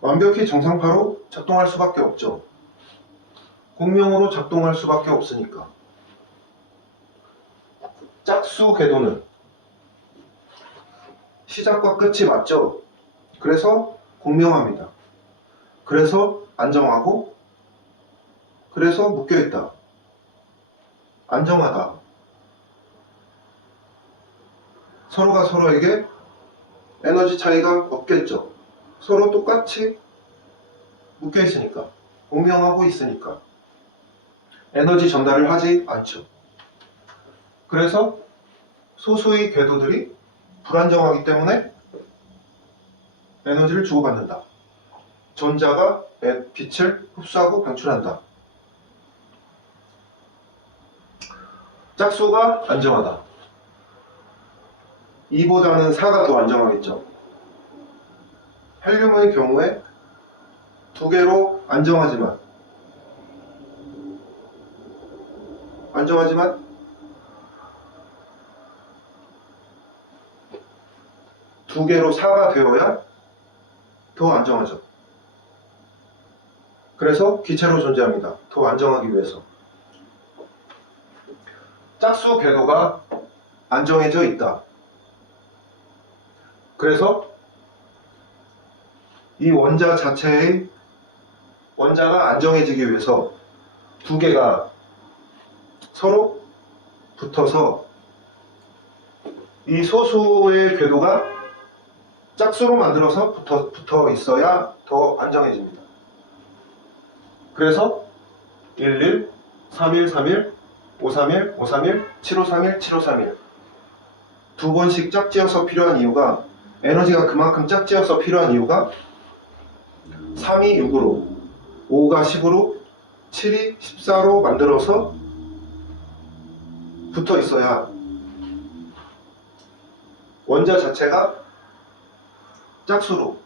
완벽히 정상파로 작동할 수밖에 없죠. 공명으로 작동할 수밖에 없으니까. 짝수 궤도는 시작과 끝이 맞죠. 그래서 공명합니다. 그래서 안정하고, 그래서 묶여있다. 안정하다. 서로가 서로에게 에너지 차이가 없겠죠. 서로 똑같이 묶여있으니까, 공명하고 있으니까 에너지 전달을 하지 않죠. 그래서 소수의 궤도들이 불안정하기 때문에 에너지를 주고받는다. 전자가 빛을 흡수하고 방출한다. 짝수가 안정하다. 2보다는 4가 더 안정하겠죠. 헬륨의 경우에 두 개로 안정하지만 두 개로 4가 되어야 더 안정하죠. 그래서 기체로 존재합니다. 더 안정하기 위해서. 짝수 궤도가 안정해져 있다. 그래서 이 원자가 안정해지기 위해서 두 개가 서로 붙어서 이 소수의 궤도가 짝수로 만들어서 붙어 있어야 더 안정해집니다. 그래서 11, 31, 31, 531, 531, 7531, 7531 두 번씩 짝지어서 필요한 이유가, 에너지가 그만큼 짝지어서 필요한 이유가 3이 6으로, 5가 10으로, 7이 14로 만들어서 붙어 있어야 원자 자체가 짝수로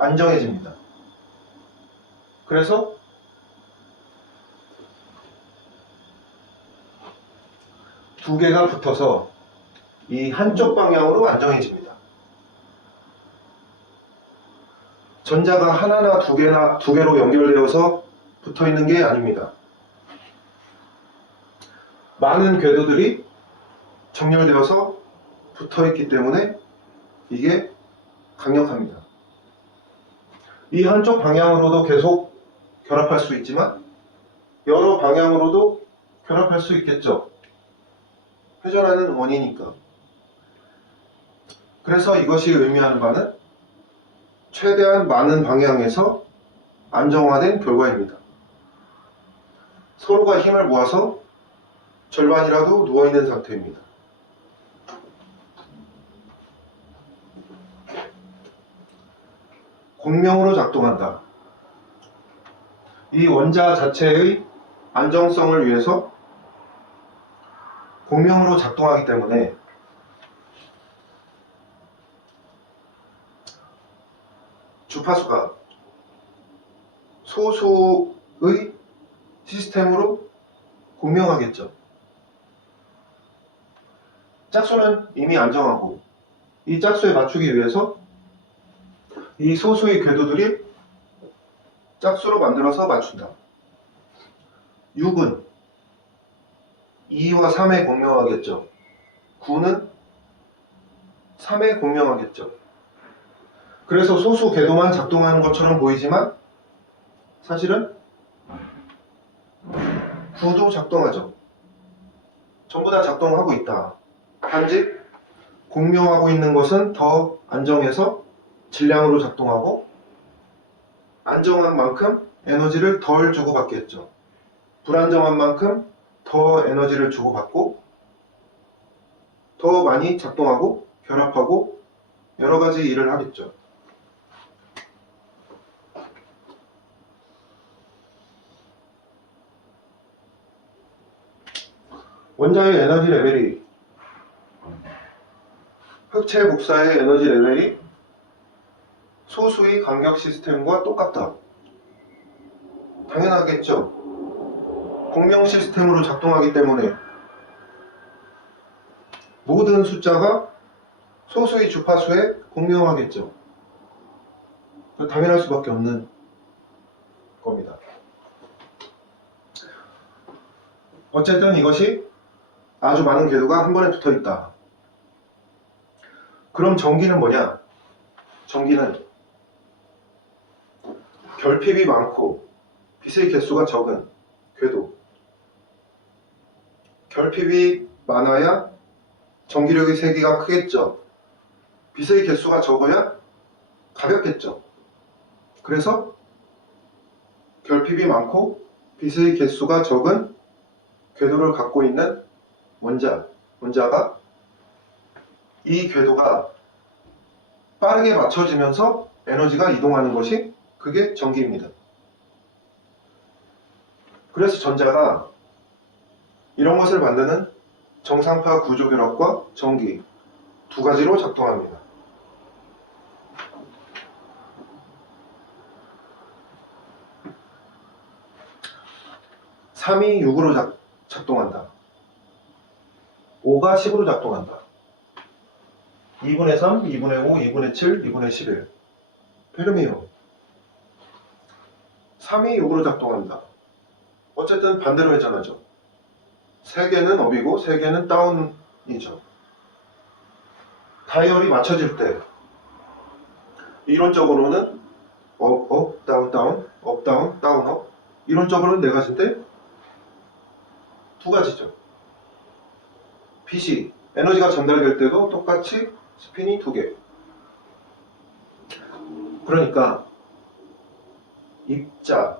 안정해집니다. 그래서 두 개가 붙어서 이 한쪽 방향으로 안정해집니다. 전자가 하나나 두 개로 연결되어서 붙어 있는 게 아닙니다. 많은 궤도들이 정렬되어서 붙어 있기 때문에 이게 강력합니다. 이 한쪽 방향으로도 계속 결합할 수 있지만 여러 방향으로도 결합할 수 있겠죠. 회전하는 원이니까. 그래서 이것이 의미하는 바는 최대한 많은 방향에서 안정화된 결과입니다. 서로가 힘을 모아서 절반이라도 누워있는 상태입니다. 공명으로 작동한다. 이 원자 자체의 안정성을 위해서 공명으로 작동하기 때문에 주파수가 소수의 시스템으로 공명하겠죠. 짝수는 이미 안정하고 이 짝수에 맞추기 위해서 이 소수의 궤도들이 짝수로 만들어서 맞춘다. 6은 2와 3에 공명하겠죠. 9는 3에 공명하겠죠. 그래서 소수 궤도만 작동하는 것처럼 보이지만 사실은 9도 작동하죠. 전부 다 작동하고 있다. 단지 공명하고 있는 것은 더 안정해서 질량으로 작동하고 안정한 만큼 에너지를 덜 주고받겠죠. 불안정한 만큼 더 에너지를 주고받고 더 많이 작동하고 결합하고 여러 가지 일을 하겠죠. 원자의 에너지 레벨이 흑체 복사의 에너지 레벨이 소수의 간격 시스템과 똑같다. 당연하겠죠. 공명 시스템으로 작동하기 때문에 모든 숫자가 소수의 주파수에 공명하겠죠. 당연할 수밖에 없는 겁니다. 어쨌든 이것이 아주 많은 궤도가 한 번에 붙어 있다. 그럼 전기는 뭐냐? 전기는 결핍이 많고 빛의 개수가 적은 궤도. 결핍이 많아야 전기력의 세기가 크겠죠. 빛의 개수가 적어야 가볍겠죠. 그래서 결핍이 많고 빛의 개수가 적은 궤도를 갖고 있는 원자가 이 궤도가 빠르게 맞춰지면서 에너지가 이동하는 것이 그게 전기입니다. 그래서 전자가 이런 것을 만드는 정상파 구조결합과 전기 두 가지로 작동합니다. 3이 6으로 작동한다. 5가 10으로 작동한다. 2분의 3, 2분의 5, 2분의 7, 2분의 11. 페르미요. 3이 6으로 작동한다. 어쨌든 반대로 회전하죠. 3개는 업이고 3개는 다운이죠. 다이얼이 맞춰질 때 이론적으로는 업, 다운, 다운, 업, 다운, 다운, 업. 이론적으로는 네 가지인데 두 가지죠. 빛이 에너지가 전달될 때도 똑같이 스핀이 2개. 그러니까 입자,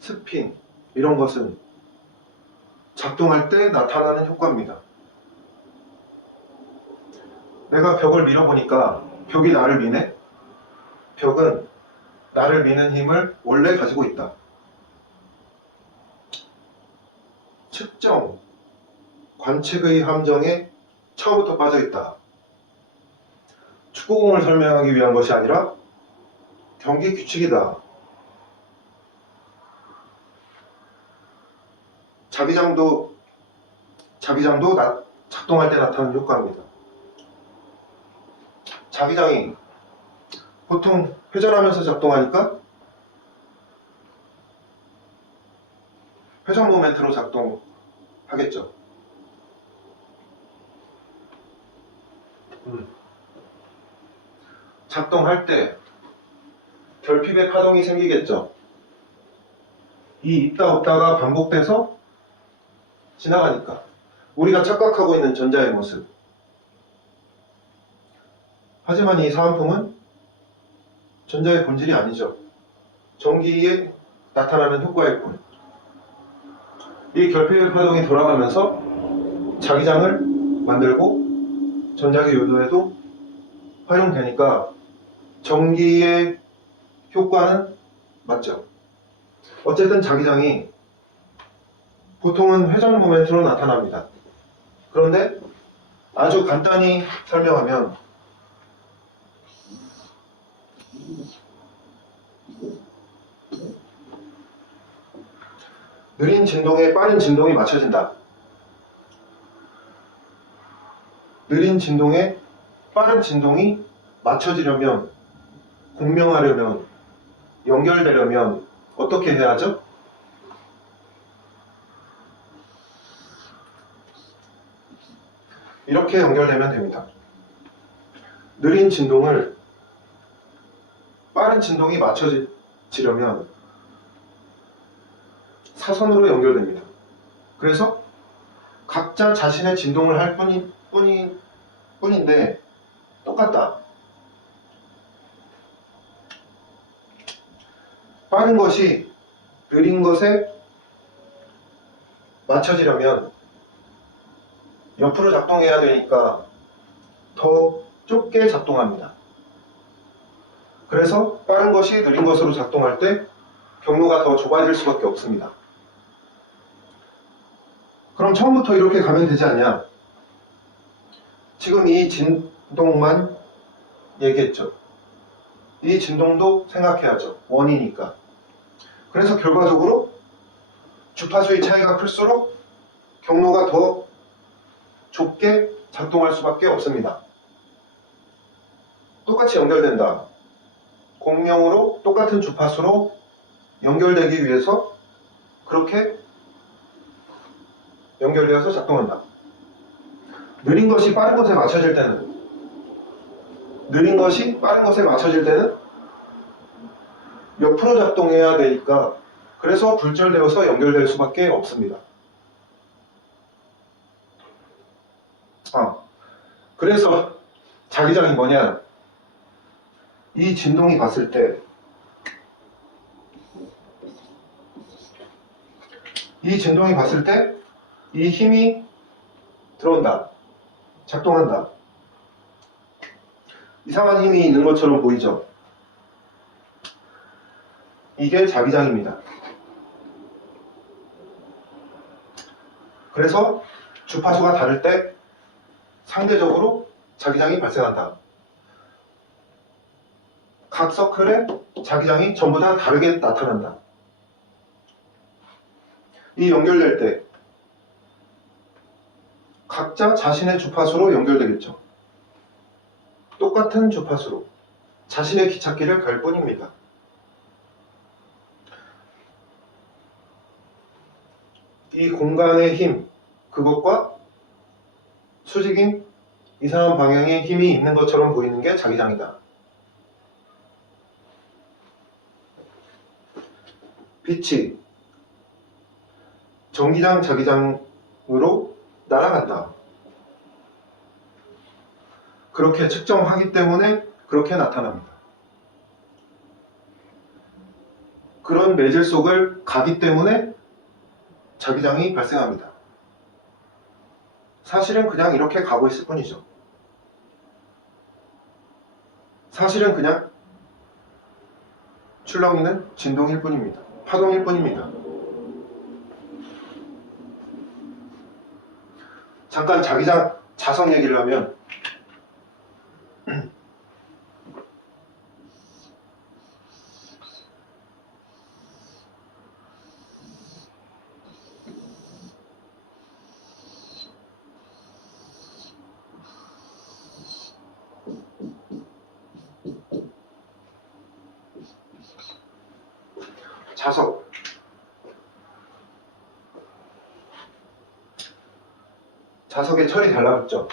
스핀 이런 것은 작동할 때 나타나는 효과입니다. 내가 벽을 밀어보니까 벽이 나를 미네? 벽은 나를 미는 힘을 원래 가지고 있다. 측정, 관측의 함정에 처음부터 빠져있다. 축구공을 설명하기 위한 것이 아니라 경기 규칙이다. 자기장도 작동할 때 나타나는 효과입니다. 자기장이 보통 회전하면서 작동하니까 회전 모멘트로 작동하겠죠. 작동할 때 결핍의 파동이 생기겠죠. 이 있다 없다가 반복돼서 지나가니까 우리가 착각하고 있는 전자의 모습. 하지만 이 사은품은 전자의 본질이 아니죠. 전기에 나타나는 효과일 뿐. 이 결핍의 파동이 돌아가면서 자기장을 만들고 전자기 요도에도 활용되니까 전기의 효과는 맞죠. 어쨌든 자기장이 보통은 회전 모멘트로 나타납니다. 그런데 아주 간단히 설명하면 느린 진동에 빠른 진동이 맞춰진다. 느린 진동에 빠른 진동이 맞춰지려면, 공명하려면, 연결되려면 어떻게 해야 하죠? 이렇게 연결되면 됩니다. 느린 진동을 빠른 진동이 맞춰지려면 사선으로 연결됩니다. 그래서 각자 자신의 진동을 할 뿐인데 똑같다. 빠른 것이 느린 것에 맞춰지려면 옆으로 작동해야 되니까 더 좁게 작동합니다. 그래서 빠른 것이 느린 것으로 작동할 때 경로가 더 좁아질 수밖에 없습니다. 그럼 처음부터 이렇게 가면 되지 않냐? 지금 이 진동만 얘기했죠. 이 진동도 생각해야죠. 원이니까. 그래서 결과적으로 주파수의 차이가 클수록 경로가 더 좁게 작동할 수밖에 없습니다. 똑같이 연결된다. 공명으로 똑같은 주파수로 연결되기 위해서 그렇게 연결되어서 작동한다. 느린 것이 빠른 것에 맞춰질 때는 옆으로 작동해야 되니까 그래서 불절되어서 연결될 수밖에 없습니다. 그래서 자기장이 뭐냐? 이 진동이 갔을 때 이 힘이 들어온다. 작동한다. 이상한 힘이 있는 것처럼 보이죠? 이게 자기장입니다. 그래서 주파수가 다를 때 상대적으로 자기장이 발생한다. 각 서클의 자기장이 전부 다 다르게 나타난다. 이 연결될 때 각자 자신의 주파수로 연결되겠죠. 똑같은 주파수로 자신의 기찻길을 갈 뿐입니다. 이 공간의 힘, 그것과 수직인 이상한 방향의 힘이 있는 것처럼 보이는 게 자기장이다. 빛이 전기장, 자기장으로 날아간다. 그렇게 측정하기 때문에 그렇게 나타납니다. 그런 매질 속을 가기 때문에 자기장이 발생합니다. 사실은 그냥 이렇게 가고 있을 뿐이죠. 사실은 그냥 출렁이는 진동일 뿐입니다. 파동일 뿐입니다. 잠깐 자기장 자석 얘기를 하면 자석에 철이 달라붙죠.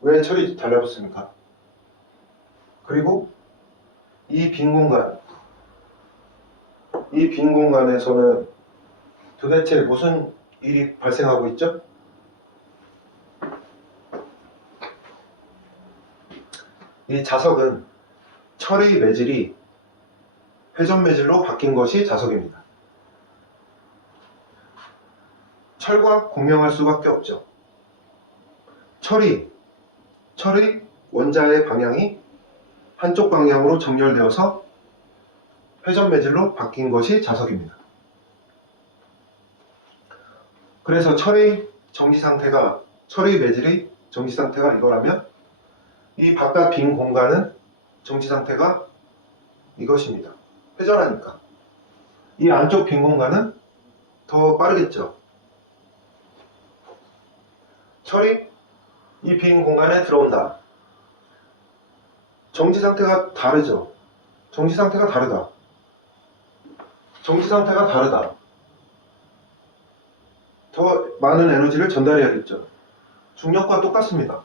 왜 철이 달라붙습니까? 그리고 이 빈 공간에서는 도대체 무슨 일이 발생하고 있죠? 이 자석은 철의 매질이 회전 매질로 바뀐 것이 자석입니다. 철과 공명할 수밖에 없죠. 철의 원자의 방향이 한쪽 방향으로 정렬되어서 회전 매질로 바뀐 것이 자석입니다. 그래서 철의 매질의 정지 상태가 이거라면 이 바깥 빈 공간은 정지 상태가 이것입니다. 회전하니까. 이 안쪽 빈 공간은 더 빠르겠죠. 철이 이 빈 공간에 들어온다. 정지 상태가 다르죠. 정지 상태가 다르다. 더 많은 에너지를 전달해야겠죠. 중력과 똑같습니다.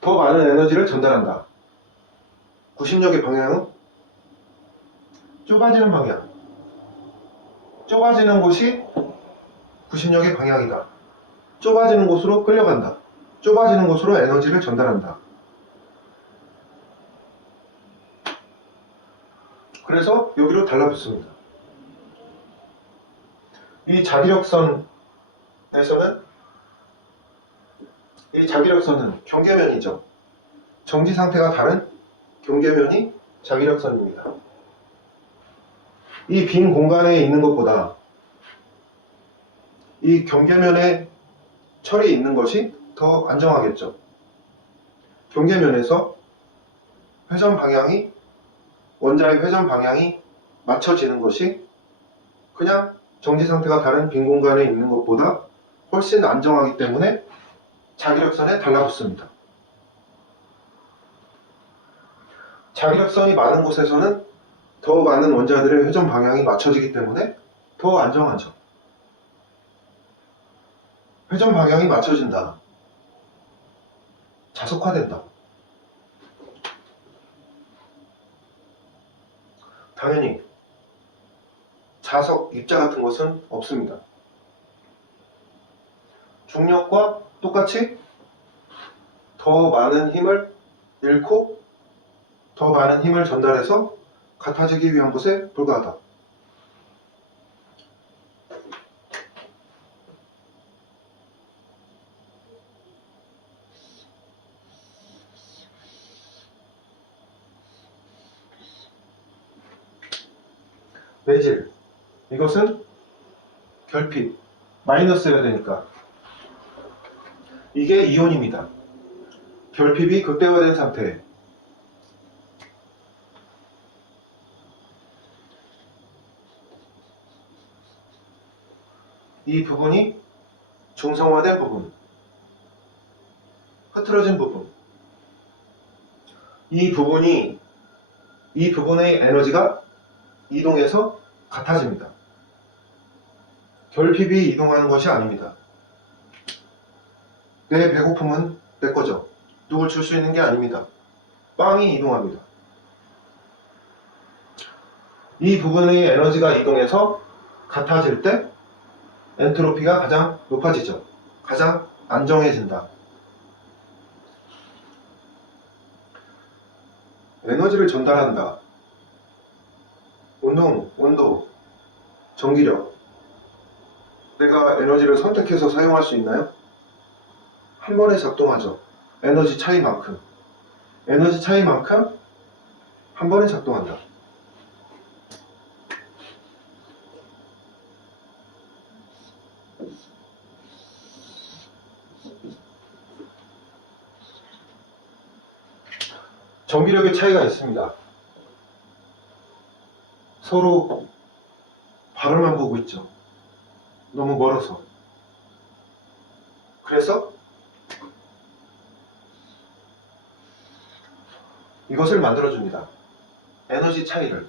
더 많은 에너지를 전달한다. 구심력의 방향은 좁아지는 방향. 좁아지는 곳이 구심력의 방향이다. 좁아지는 곳으로 끌려간다. 좁아지는 곳으로 에너지를 전달한다. 그래서 여기로 달라붙습니다. 이 자기력선은 경계면이죠. 정지 상태가 다른 경계면이 자기력선입니다. 이 빈 공간에 있는 것보다 이 경계면에 철이 있는 것이 더 안정하겠죠. 경계면에서 원자의 회전 방향이 맞춰지는 것이 그냥 정지 상태가 다른 빈 공간에 있는 것보다 훨씬 안정하기 때문에 자기력선에 달라붙습니다. 자기력선이 많은 곳에서는 더 많은 원자들의 회전 방향이 맞춰지기 때문에 더 안정하죠. 회전 방향이 맞춰진다. 자석화된다. 당연히 자석, 입자 같은 것은 없습니다. 중력과 똑같이 더 많은 힘을 잃고 더 많은 힘을 전달해서 같아지기 위한 것에 불과하다. 매질, 이것은 결핍, 마이너스여야 되니까 이게 이온입니다. 결핍이 극대화된 상태. 이 부분이 중성화된 부분, 흐트러진 부분. 이 부분의 에너지가 이동해서 같아집니다. 결핍이 이동하는 것이 아닙니다. 내 배고픔은 내 거죠. 누굴 줄 수 있는 게 아닙니다. 빵이 이동합니다. 이 부분의 에너지가 이동해서 같아질 때 엔트로피가 가장 높아지죠. 가장 안정해진다. 에너지를 전달한다. 운동, 온도, 전기력. 내가 에너지를 선택해서 사용할 수 있나요? 한 번에 작동하죠. 에너지 차이만큼 한 번에 작동한다. 전기력의 차이가 있습니다. 서로 바로만 보고 있죠. 너무 멀어서. 그래서 이것을 만들어줍니다. 에너지 차이를.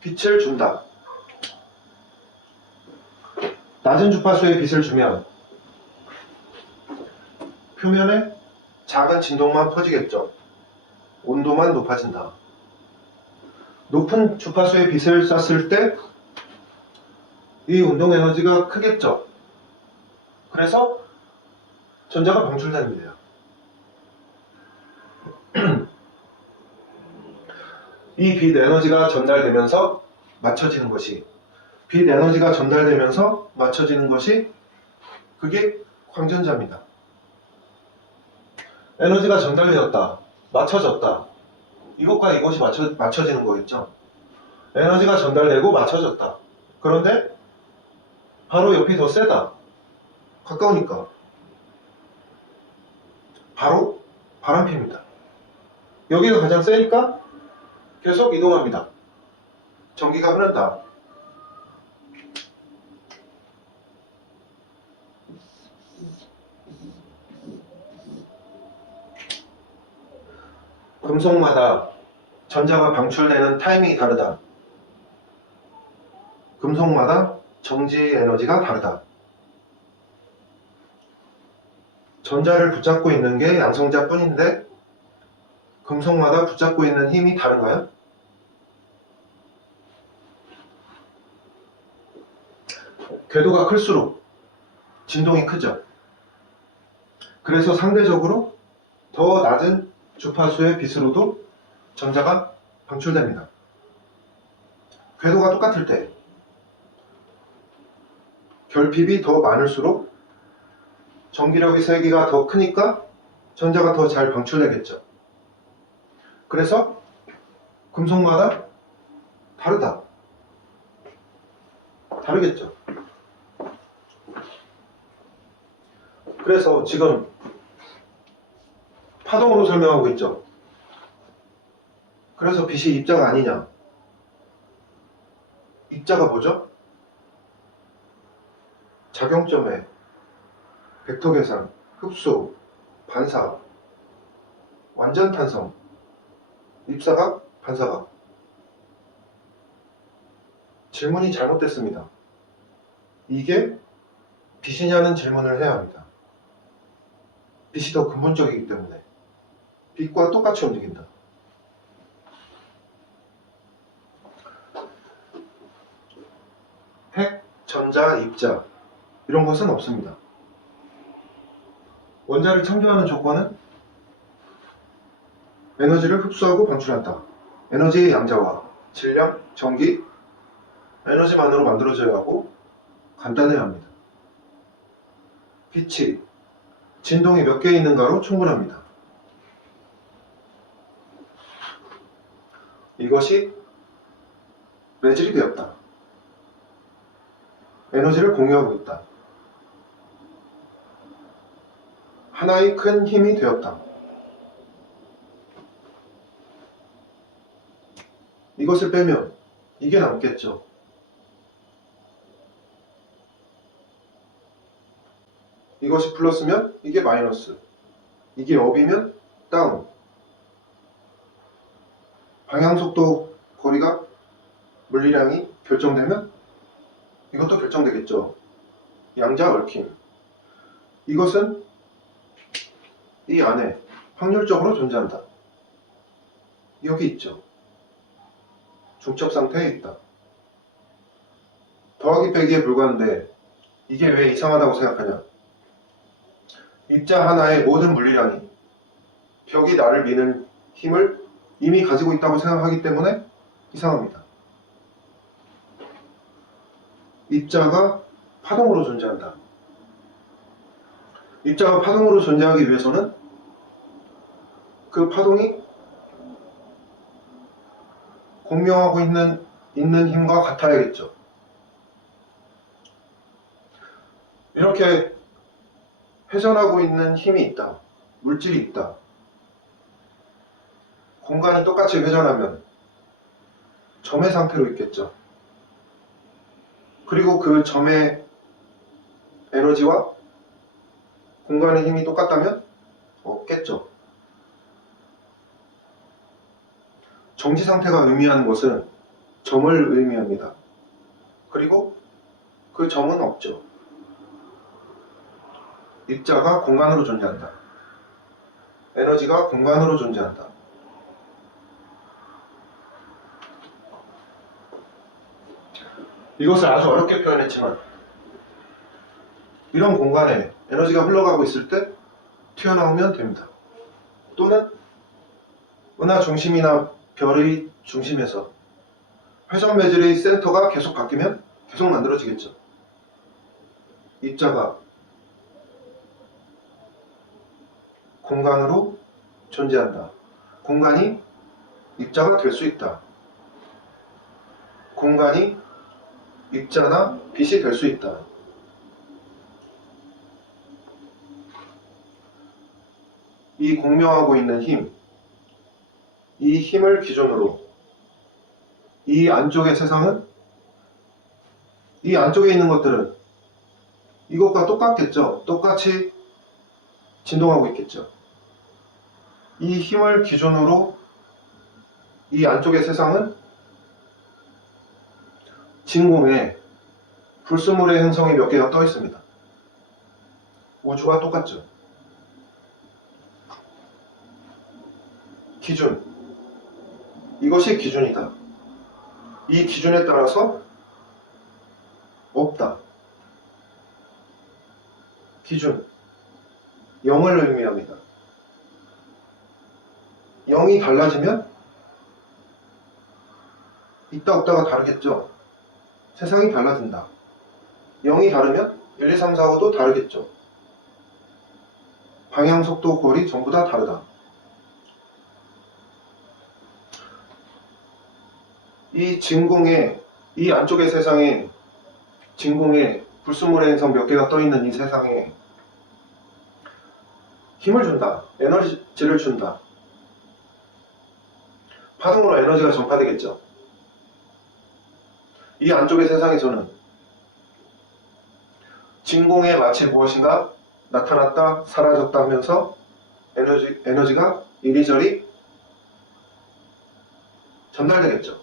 빛을 준다. 낮은 주파수의 빛을 주면 표면에 작은 진동만 퍼지겠죠. 온도만 높아진다. 높은 주파수의 빛을 쐈을 때 이 운동 에너지가 크겠죠. 그래서 전자가 방출됩니다. 이 빛 에너지가 전달되면서 맞춰지는 것이 그게 광전자입니다. 에너지가 전달되었다. 맞춰졌다. 이것과 이것이 맞춰지는 거겠죠. 에너지가 전달되고 맞춰졌다. 그런데 바로 옆이 더 세다. 가까우니까 바로 바람피입니다. 여기가 가장 세니까 계속 이동합니다. 전기가 흐른다. 금속마다 전자가 방출되는 타이밍이 다르다. 금속마다 정지 에너지가 다르다. 전자를 붙잡고 있는 게 양성자뿐인데 금속마다 붙잡고 있는 힘이 다른가요? 궤도가 클수록 진동이 크죠. 그래서 상대적으로 더 낮은 주파수의 빛으로도 전자가 방출됩니다. 궤도가 똑같을 때 결핍이 더 많을수록 전기력의 세기가 더 크니까 전자가 더 잘 방출되겠죠. 그래서 금속마다 다르겠죠. 그래서 지금 파동으로 설명하고 있죠. 그래서 빛이 입자가 아니냐. 입자가 뭐죠? 작용점의 벡터 계산, 흡수, 반사, 완전 탄성, 입사각, 반사각. 질문이 잘못됐습니다. 이게 빛이냐는 질문을 해야 합니다. 빛이 더 근본적이기 때문에 빛과 똑같이 움직인다. 핵, 전자, 입자 이런 것은 없습니다. 원자를 창조하는 조건은 에너지를 흡수하고 방출한다. 에너지의 양자와 질량, 전기, 에너지만으로 만들어져야 하고 간단해야 합니다. 빛이 진동이 몇 개 있는가로 충분합니다. 이것이 매질이 되었다. 에너지를 공유하고 있다. 하나의 큰 힘이 되었다. 이것을 빼면 이게 남겠죠. 이것이 플러스면 이게 마이너스. 이게 업이면 다운. 방향속도 거리가 물리량이 결정되면 이것도 결정되겠죠. 양자 얽힘. 이것은 이 안에 확률적으로 존재한다. 여기 있죠. 중첩 상태에 있다. 더하기 빼기에 불과한데 이게 왜 이상하다고 생각하냐? 입자 하나의 모든 물리량이 벽이 나를 미는 힘을 이미 가지고 있다고 생각하기 때문에 이상합니다. 입자가 파동으로 존재한다. 입자가 파동으로 존재하기 위해서는 그 파동이 공명하고 있는 힘과 같아야겠죠. 이렇게 회전하고 있는 힘이 있다. 물질이 있다. 공간이 똑같이 회전하면 점의 상태로 있겠죠. 그리고 그 점의 에너지와 공간의 힘이 똑같다면 없겠죠. 정지 상태가 의미하는 것은 점을 의미합니다. 그리고 그 점은 없죠. 입자가 공간으로 존재한다. 에너지가 공간으로 존재한다. 이것을 아주 어렵게 표현했지만 이런 공간에 에너지가 흘러가고 있을 때 튀어나오면 됩니다. 또는 은하 중심이나 별의 중심에서 회전 매질의 센터가 계속 바뀌면 계속 만들어지겠죠. 입자가 공간으로 존재한다. 공간이 입자가 될 수 있다. 공간이 입자나 빛이 될 수 있다. 이 공명하고 있는 힘, 이 힘을 기준으로 이 안쪽의 세상은, 이 안쪽에 있는 것들은 이것과 똑같겠죠. 똑같이 진동하고 있겠죠. 이 힘을 기준으로 이 안쪽의 세상은 진공에 불순물의 행성이 몇 개가 떠 있습니다. 우주와 똑같죠. 기준. 이것이 기준이다. 이 기준에 따라서 없다. 기준, 0을 의미합니다. 0이 달라지면 있다 없다가 다르겠죠. 세상이 달라진다. 0이 다르면 1, 2, 3, 4, 5도 다르겠죠. 방향, 속도, 거리 전부 다 다르다. 이 진공의, 이 안쪽의 세상에 진공에 불순물의 행성 몇 개가 떠있는 이 세상에 힘을 준다. 에너지를 준다. 파동으로 에너지가 전파되겠죠. 이 안쪽의 세상에서는 진공에 마치 무엇인가 나타났다 사라졌다 하면서 에너지가 이리저리 전달되겠죠.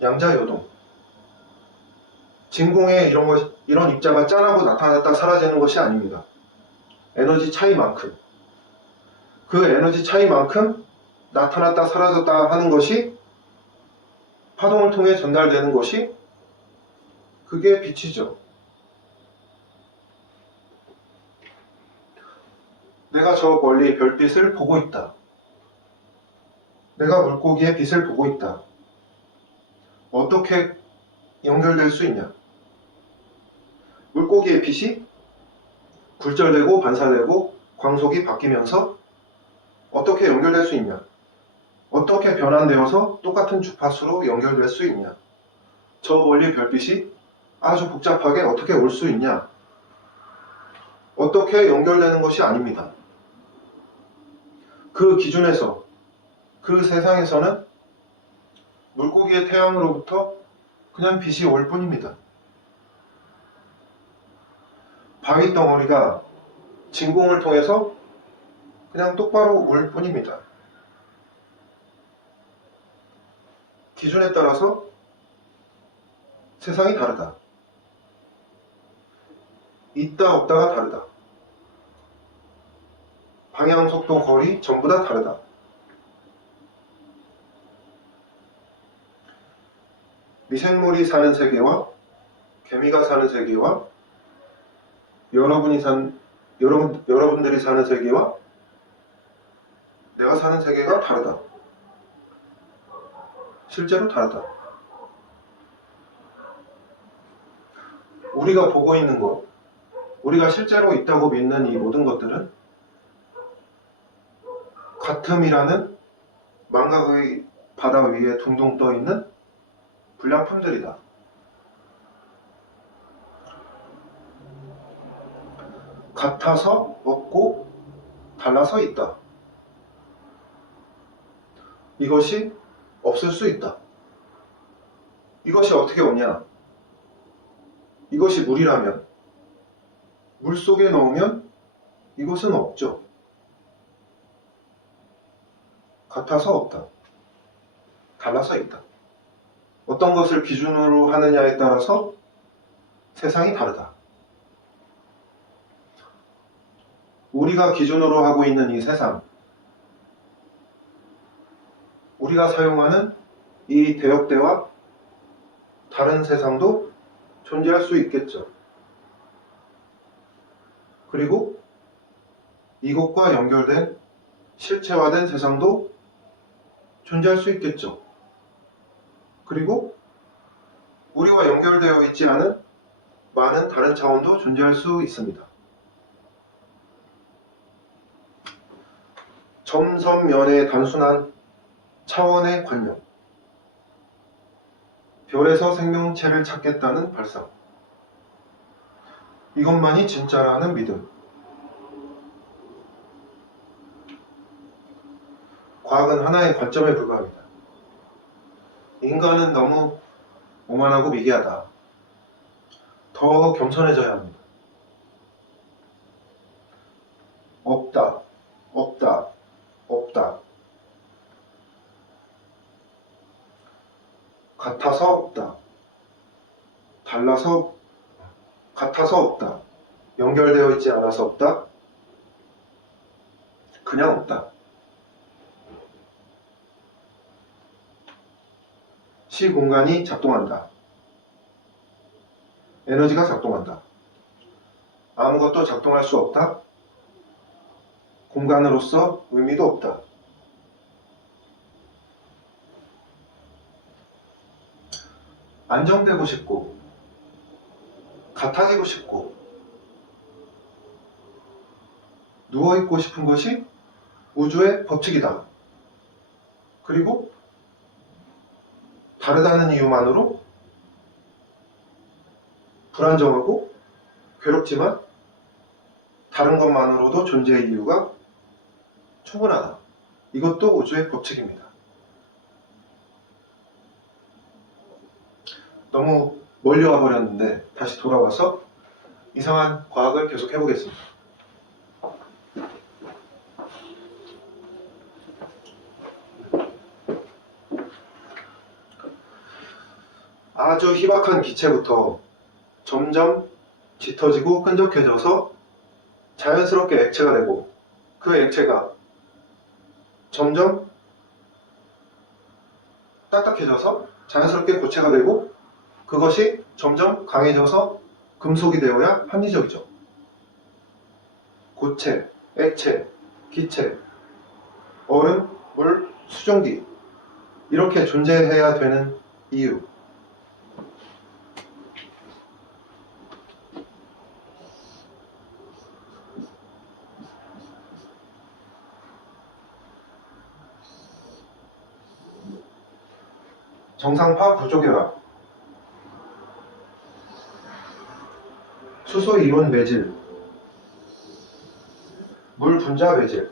양자요동. 진공에 이런 입자가 짠하고 나타났다 사라지는 것이 아닙니다. 에너지 차이만큼, 그 에너지 차이만큼 나타났다 사라졌다 하는 것이 파동을 통해 전달되는 것이 그게 빛이죠. 내가 저 멀리 별빛을 보고 있다. 내가 물고기의 빛을 보고 있다. 어떻게 연결될 수 있냐? 물고기의 빛이 굴절되고 반사되고 광속이 바뀌면서 어떻게 연결될 수 있냐? 어떻게 변환되어서 똑같은 주파수로 연결될 수 있냐? 저 멀리 별빛이 아주 복잡하게 어떻게 올 수 있냐? 어떻게 연결되는 것이 아닙니다. 그 기준에서, 그 세상에서는 물고기의 태양으로부터 그냥 빛이 올 뿐입니다. 바위 덩어리가 진공을 통해서 그냥 똑바로 올 뿐입니다. 기준에 따라서 세상이 다르다. 있다 없다가 다르다. 방향, 속도, 거리 전부 다 다르다. 미생물이 사는 세계와 개미가 사는 세계와 여러분들이 사는 세계와 내가 사는 세계가 다르다. 실제로 다르다. 우리가 보고 있는 것, 우리가 실제로 있다고 믿는 이 모든 것들은 같음이라는 망각의 바다 위에 둥둥 떠있는 불량품들이다. 같아서 없고 달라서 있다. 이것이 없을 수 있다. 이것이 어떻게 오냐? 이것이 물이라면 물 속에 넣으면 이것은 없죠. 같아서 없다. 달라서 있다. 어떤 것을 기준으로 하느냐에 따라서 세상이 다르다. 우리가 기준으로 하고 있는 이 세상, 우리가 사용하는 이 대역대와 다른 세상도 존재할 수 있겠죠. 그리고 이것과 연결된 실체화된 세상도 존재할 수 있겠죠. 그리고 우리와 연결되어 있지 않은 많은 다른 차원도 존재할 수 있습니다. 점선면의 단순한 차원의 관념, 별에서 생명체를 찾겠다는 발상, 이것만이 진짜라는 믿음. 과학은 하나의 관점에 불과합니다. 인간은 너무 오만하고 미개하다. 더 겸손해져야 합니다. 없다, 없다, 없다. 같아서 없다. 같아서 없다. 연결되어 있지 않아서 없다. 그냥 없다. 시공간이 작동한다. 에너지가 작동한다. 아무것도 작동할 수 없다. 공간으로서 의미도 없다. 안정되고 싶고 같아지고 싶고 누워있고 싶은 것이 우주의 법칙이다. 그리고 다르다는 이유만으로 불안정하고 괴롭지만 다른 것만으로도 존재의 이유가 충분하다. 이것도 우주의 법칙입니다. 너무 멀리 와버렸는데 다시 돌아와서 이상한 과학을 계속 해보겠습니다. 아주 희박한 기체부터 점점 짙어지고 끈적해져서 자연스럽게 액체가 되고 그 액체가 점점 딱딱해져서 자연스럽게 고체가 되고 그것이 점점 강해져서 금속이 되어야 합리적이죠. 고체, 액체, 기체, 얼음, 물, 수증기 이렇게 존재해야 되는 이유. 정상파 구조결합, 수소 이온 매질, 물 분자 매질.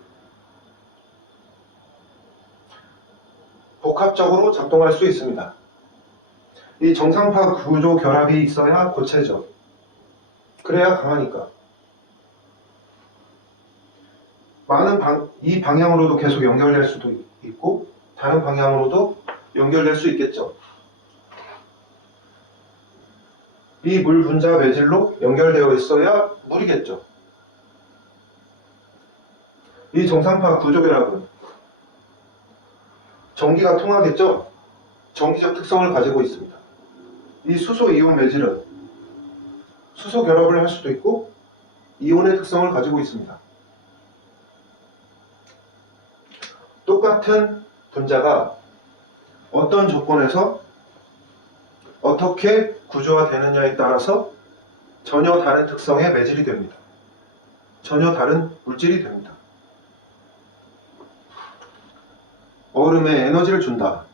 복합적으로 작동할 수 있습니다. 이 정상파 구조 결합이 있어야 고체죠. 그래야 강하니까. 이 방향으로도 계속 연결될 수도 있고 다른 방향으로도 연결될 수 있겠죠. 이 물 분자 매질로 연결되어 있어야 물이겠죠. 이 정상파 구조결합은 전기가 통하겠죠. 전기적 특성을 가지고 있습니다. 이 수소 이온 매질은 수소 결합을 할 수도 있고 이온의 특성을 가지고 있습니다. 똑같은 분자가 어떤 조건에서 어떻게 구조화되느냐에 따라서 전혀 다른 특성의 매질이 됩니다. 전혀 다른 물질이 됩니다. 얼음에 에너지를 준다.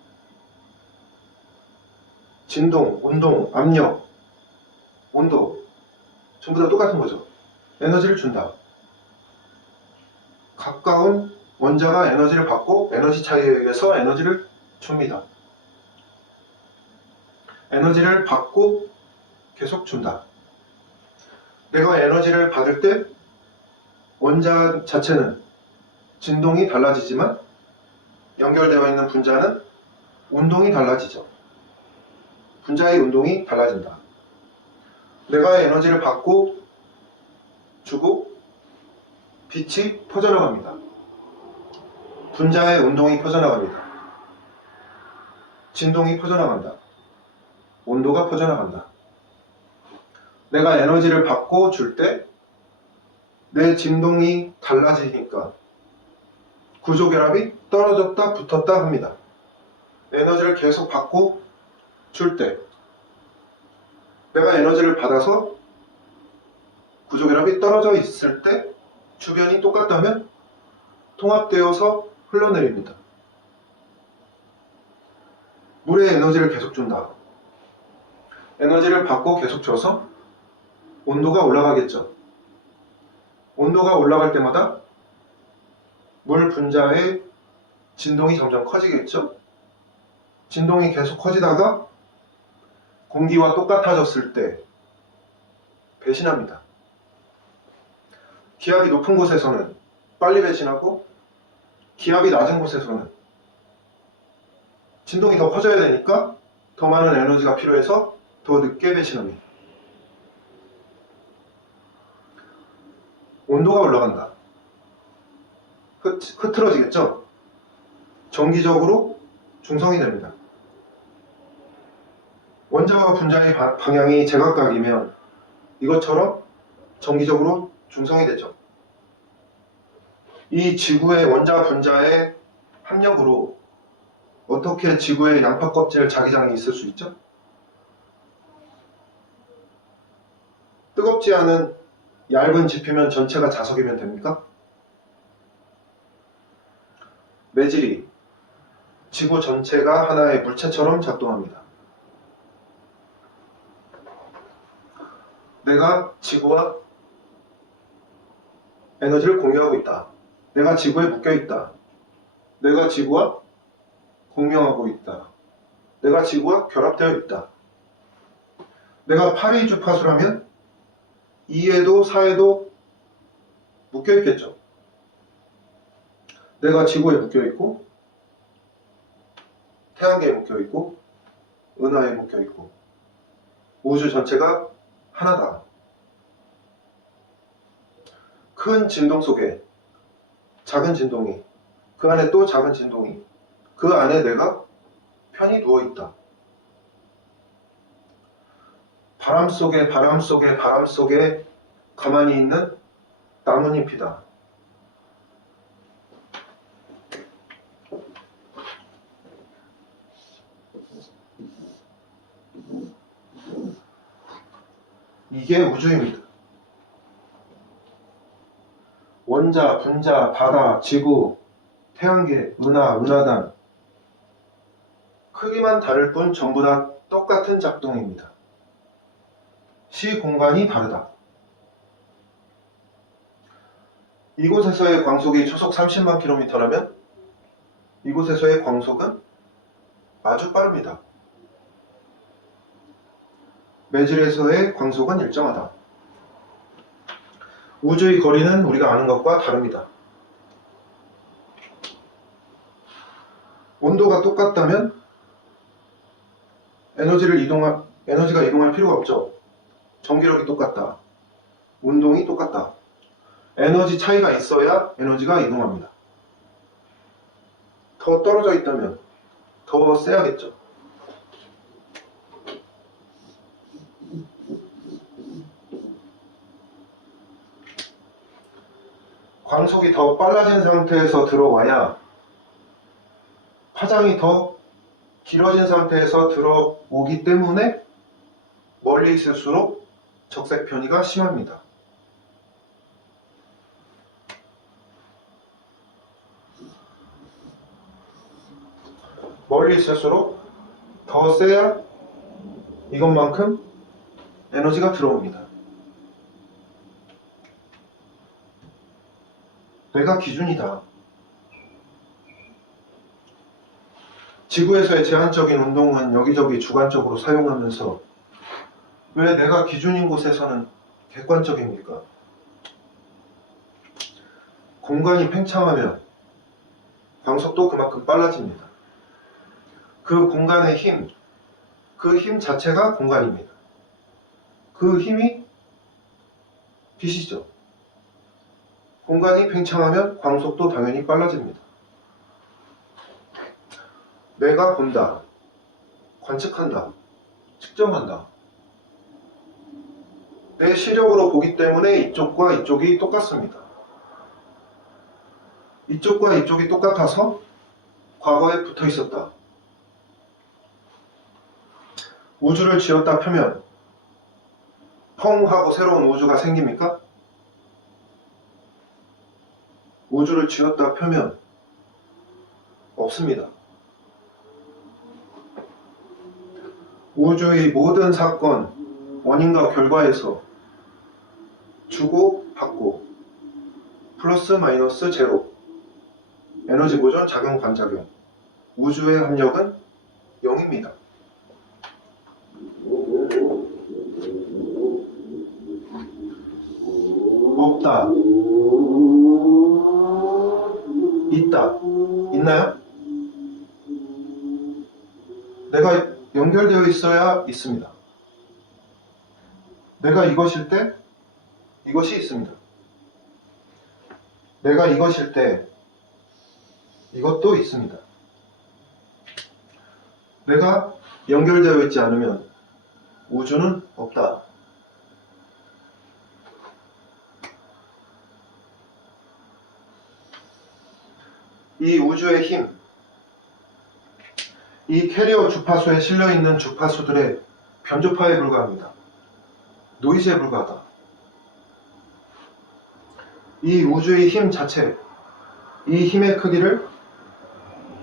진동, 운동, 압력, 온도 전부 다 똑같은 거죠. 에너지를 준다. 가까운 원자가 에너지를 받고 에너지 차이에 의해서 에너지를 줍니다. 에너지를 받고 계속 준다. 내가 에너지를 받을 때 원자 자체는 진동이 달라지지만 연결되어 있는 분자는 운동이 달라지죠. 분자의 운동이 달라진다. 내가 에너지를 받고 주고 빛이 퍼져나갑니다. 분자의 운동이 퍼져나갑니다. 진동이 퍼져나간다. 온도가 퍼져나간다. 내가 에너지를 받고 줄 때 내 진동이 달라지니까 구조결합이 떨어졌다 붙었다 합니다. 에너지를 계속 받고 줄 때 내가 에너지를 받아서 구조결합이 떨어져 있을 때 주변이 똑같다면 통합되어서 흘러내립니다. 물에 에너지를 계속 준다. 에너지를 받고 계속 줘서 온도가 올라가겠죠. 온도가 올라갈 때마다 물 분자의 진동이 점점 커지겠죠. 진동이 계속 커지다가 공기와 똑같아졌을 때 배신합니다. 기압이 높은 곳에서는 빨리 배신하고 기압이 낮은 곳에서는 진동이 더 커져야 되니까 더 많은 에너지가 필요해서 더 늦게 배신합니다. 온도가 올라간다. 흐트러지겠죠? 정기적으로 중성이 됩니다. 원자와 분자의 방향이 제각각이면 이것처럼 정기적으로 중성이 되죠. 이 지구의 원자 분자의 합력으로 어떻게 지구의 양파 껍질 자기장이 있을 수 있죠? 뜨겁지 않은 얇은 지피면 전체가 자석이면 됩니까? 매질이 지구 전체가 하나의 물체처럼 작동합니다. 내가 지구와 에너지를 공유하고 있다. 내가 지구에 묶여 있다. 내가 지구와 공유하고 있다. 내가 지구와 결합되어 있다. 내가 8의 주파수라면 2에도 4에도 묶여 있겠죠. 내가 지구에 묶여 있고 태양계에 묶여 있고 은하에 묶여 있고 우주 전체가 하나다. 큰 진동 속에 작은 진동이, 그 안에 또 작은 진동이, 그 안에 내가 편히 누워있다. 바람 속에 바람 속에 바람 속에 가만히 있는 나뭇잎이다. 이게 우주입니다. 원자, 분자, 바다, 지구, 태양계, 은하, 은하단 크기만 다를 뿐 전부 다 똑같은 작동입니다. 시공간이 다르다. 이곳에서의 광속이 초속 30만 km라면 이곳에서의 광속은 아주 빠릅니다. 매질에서의 광속은 일정하다. 우주의 거리는 우리가 아는 것과 다릅니다. 온도가 똑같다면 에너지가 이동할 필요가 없죠. 전기력이 똑같다. 운동이 똑같다. 에너지 차이가 있어야 에너지가 이동합니다. 더 떨어져 있다면 더 세야겠죠. 광속이 더 빨라진 상태에서 들어와야 파장이 더 길어진 상태에서 들어오기 때문에 멀리 있을수록 적색 편의가 심합니다. 멀리 있을수록 더 세야 이것만큼 에너지가 들어옵니다. 내가 기준이다. 지구에서의 제한적인 운동은 여기저기 주관적으로 사용하면서 왜 내가 기준인 곳에서는 객관적입니까? 공간이 팽창하면 광속도 그만큼 빨라집니다. 그 공간의 힘, 그 힘 자체가 공간입니다. 그 힘이 빛이죠. 공간이 팽창하면 광속도 당연히 빨라집니다. 내가 본다, 관측한다, 측정한다. 내 시력으로 보기 때문에 이쪽과 이쪽이 똑같습니다. 이쪽과 이쪽이 똑같아서 과거에 붙어 있었다. 우주를 쥐었다 펴면 펑 하고 새로운 우주가 생깁니까? 우주를 쥐었다 펴면 없습니다. 우주의 모든 사건, 원인과 결과에서 주고 받고 플러스 마이너스 제로, 에너지 보존, 작용, 반작용, 우주의 합력은 0입니다. 없다, 있다, 있나요? 내가 연결되어 있어야 있습니다. 내가 이것일 때 이것이 있습니다. 내가 이것일 때 이것도 있습니다. 내가 연결되어 있지 않으면 우주는 없다. 이 우주의 힘, 이 캐리어 주파수에 실려있는 주파수들의 변조파에 불과합니다. 노이즈에 불과하다. 이 우주의 힘 자체, 이 힘의 크기를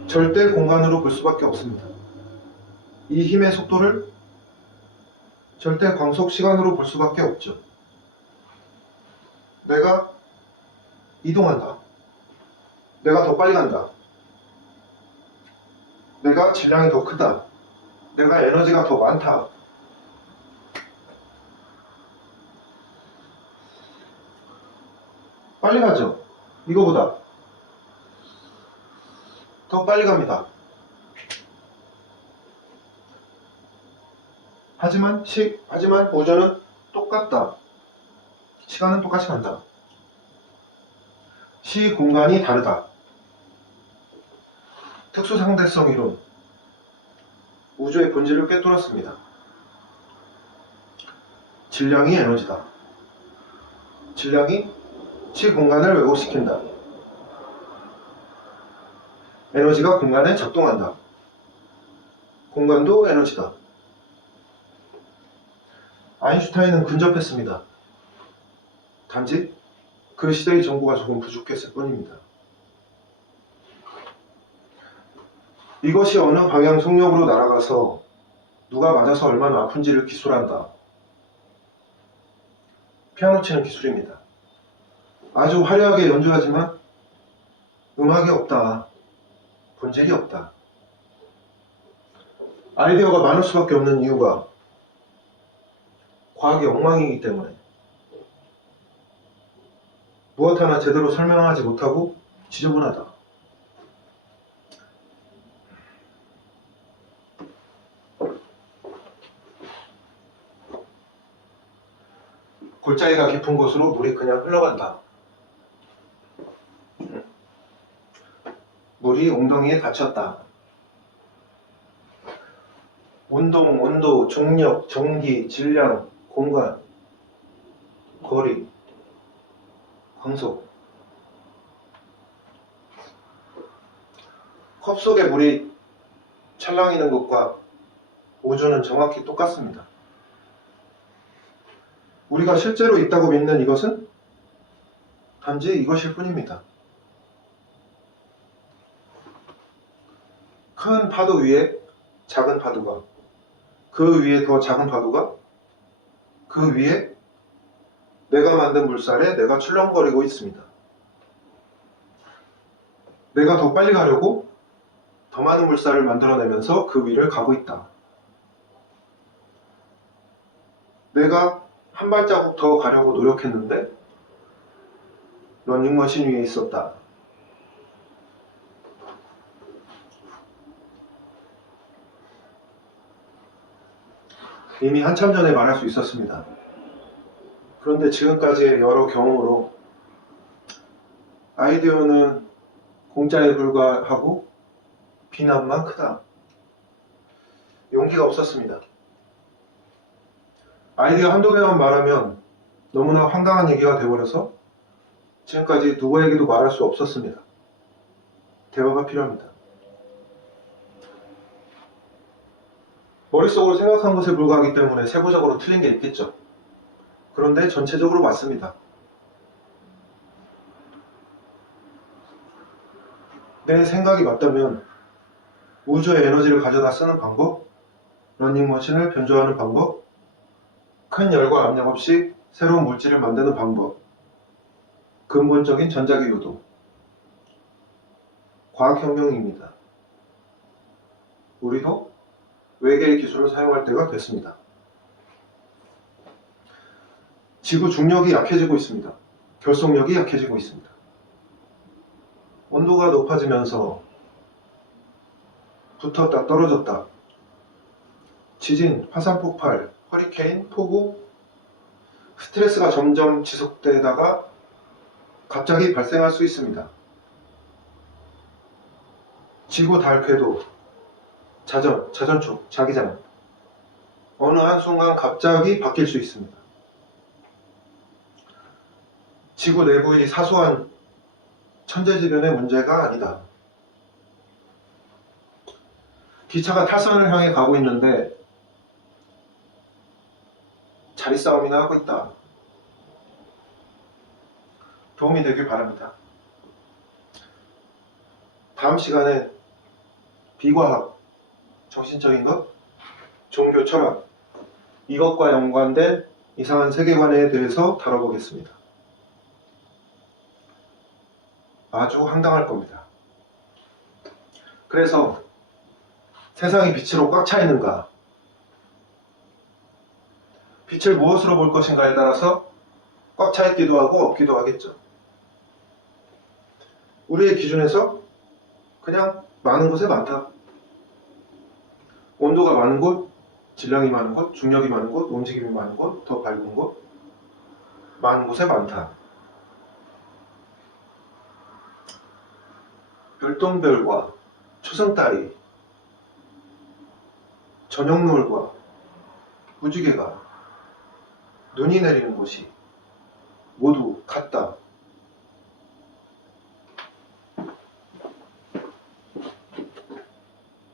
절대 공간으로 볼 수밖에 없습니다. 이 힘의 속도를 절대 광속 시간으로 볼 수밖에 없죠. 내가 이동한다. 내가 더 빨리 간다. 내가 질량이 더 크다. 내가 에너지가 더 많다. 빨리 가죠. 이거보다 더 빨리 갑니다. 하지만 우주는 똑같다. 시간은 똑같이 간다. 시 공간이 다르다. 특수상대성 이론, 우주의 본질을 꿰뚫었습니다. 질량이 에너지다. 질량이 시 공간을 왜곡시킨다. 에너지가 공간에 작동한다. 공간도 에너지다. 아인슈타인은 근접했습니다. 단지 그 시대의 정보가 조금 부족했을 뿐입니다. 이것이 어느 방향 속력으로 날아가서 누가 맞아서 얼마나 아픈지를 기술한다. 피아노 치는 기술입니다. 아주 화려하게 연주하지만 음악이 없다. 본질이 없다. 아이디어가 많을 수밖에 없는 이유가 과학이 엉망이기 때문에 무엇 하나 제대로 설명하지 못하고 지저분하다. 골짜기가 깊은 곳으로 물이 그냥 흘러간다. 물이 웅덩이에 갇혔다. 운동, 온도, 중력, 전기, 질량, 공간, 거리, 광속. 컵 속에 물이 찰랑이는 것과 우주는 정확히 똑같습니다. 우리가 실제로 있다고 믿는 이것은 단지 이것일 뿐입니다. 큰 파도 위에 작은 파도가, 그 위에 더 작은 파도가, 그 위에 내가 만든 물살에 내가 출렁거리고 있습니다. 내가 더 빨리 가려고 더 많은 물살을 만들어내면서 그 위를 가고 있다. 내가 한 발자국 더 가려고 노력했는데 러닝머신 위에 있었다. 이미 한참 전에 말할 수 있었습니다. 그런데 지금까지의 여러 경험으로 아이디어는 공짜에 불과하고 비난만 크다. 용기가 없었습니다. 아이디어 한두 개만 말하면 너무나 황당한 얘기가 되어버려서 지금까지 누구에게도 말할 수 없었습니다. 대화가 필요합니다. 머릿속으로 생각한 것에 불과하기 때문에 세부적으로 틀린 게 있겠죠. 그런데 전체적으로 맞습니다. 내 생각이 맞다면 우주의 에너지를 가져다 쓰는 방법, 러닝머신을 변조하는 방법, 큰 열과 압력 없이 새로운 물질을 만드는 방법, 근본적인 전자기요도, 과학혁명입니다. 우리도 외계의 기술을 사용할 때가 됐습니다. 지구 중력이 약해지고 있습니다. 결속력이 약해지고 있습니다. 온도가 높아지면서 붙었다 떨어졌다, 지진, 화산 폭발, 허리케인, 폭우, 스트레스가 점점 지속되다가 갑자기 발생할 수 있습니다. 지구 달 궤도, 자전축, 자기장, 어느 한순간 갑자기 바뀔 수 있습니다. 지구 내부의 사소한 천재지변의 문제가 아니다. 기차가 탈선을 향해 가고 있는데 자리 싸움이나 하고 있다. 도움이 되길 바랍니다. 다음 시간에 비과학, 정신적인 것, 종교 철학, 이것과 연관된 이상한 세계관에 대해서 다뤄보겠습니다. 아주 황당할 겁니다. 그래서 세상이 빛으로 꽉 차 있는가? 빛을 무엇으로 볼 것인가에 따라서 꽉 차 있기도 하고 없기도 하겠죠. 우리의 기준에서 그냥 많은 곳에 많다. 온도가 많은 곳, 질량이 많은 곳, 중력이 많은 곳, 움직임이 많은 곳, 더 밝은 곳, 많은 곳에 많다. 별똥별과 초승달이, 저녁노을과 무지개가, 눈이 내리는 곳이 모두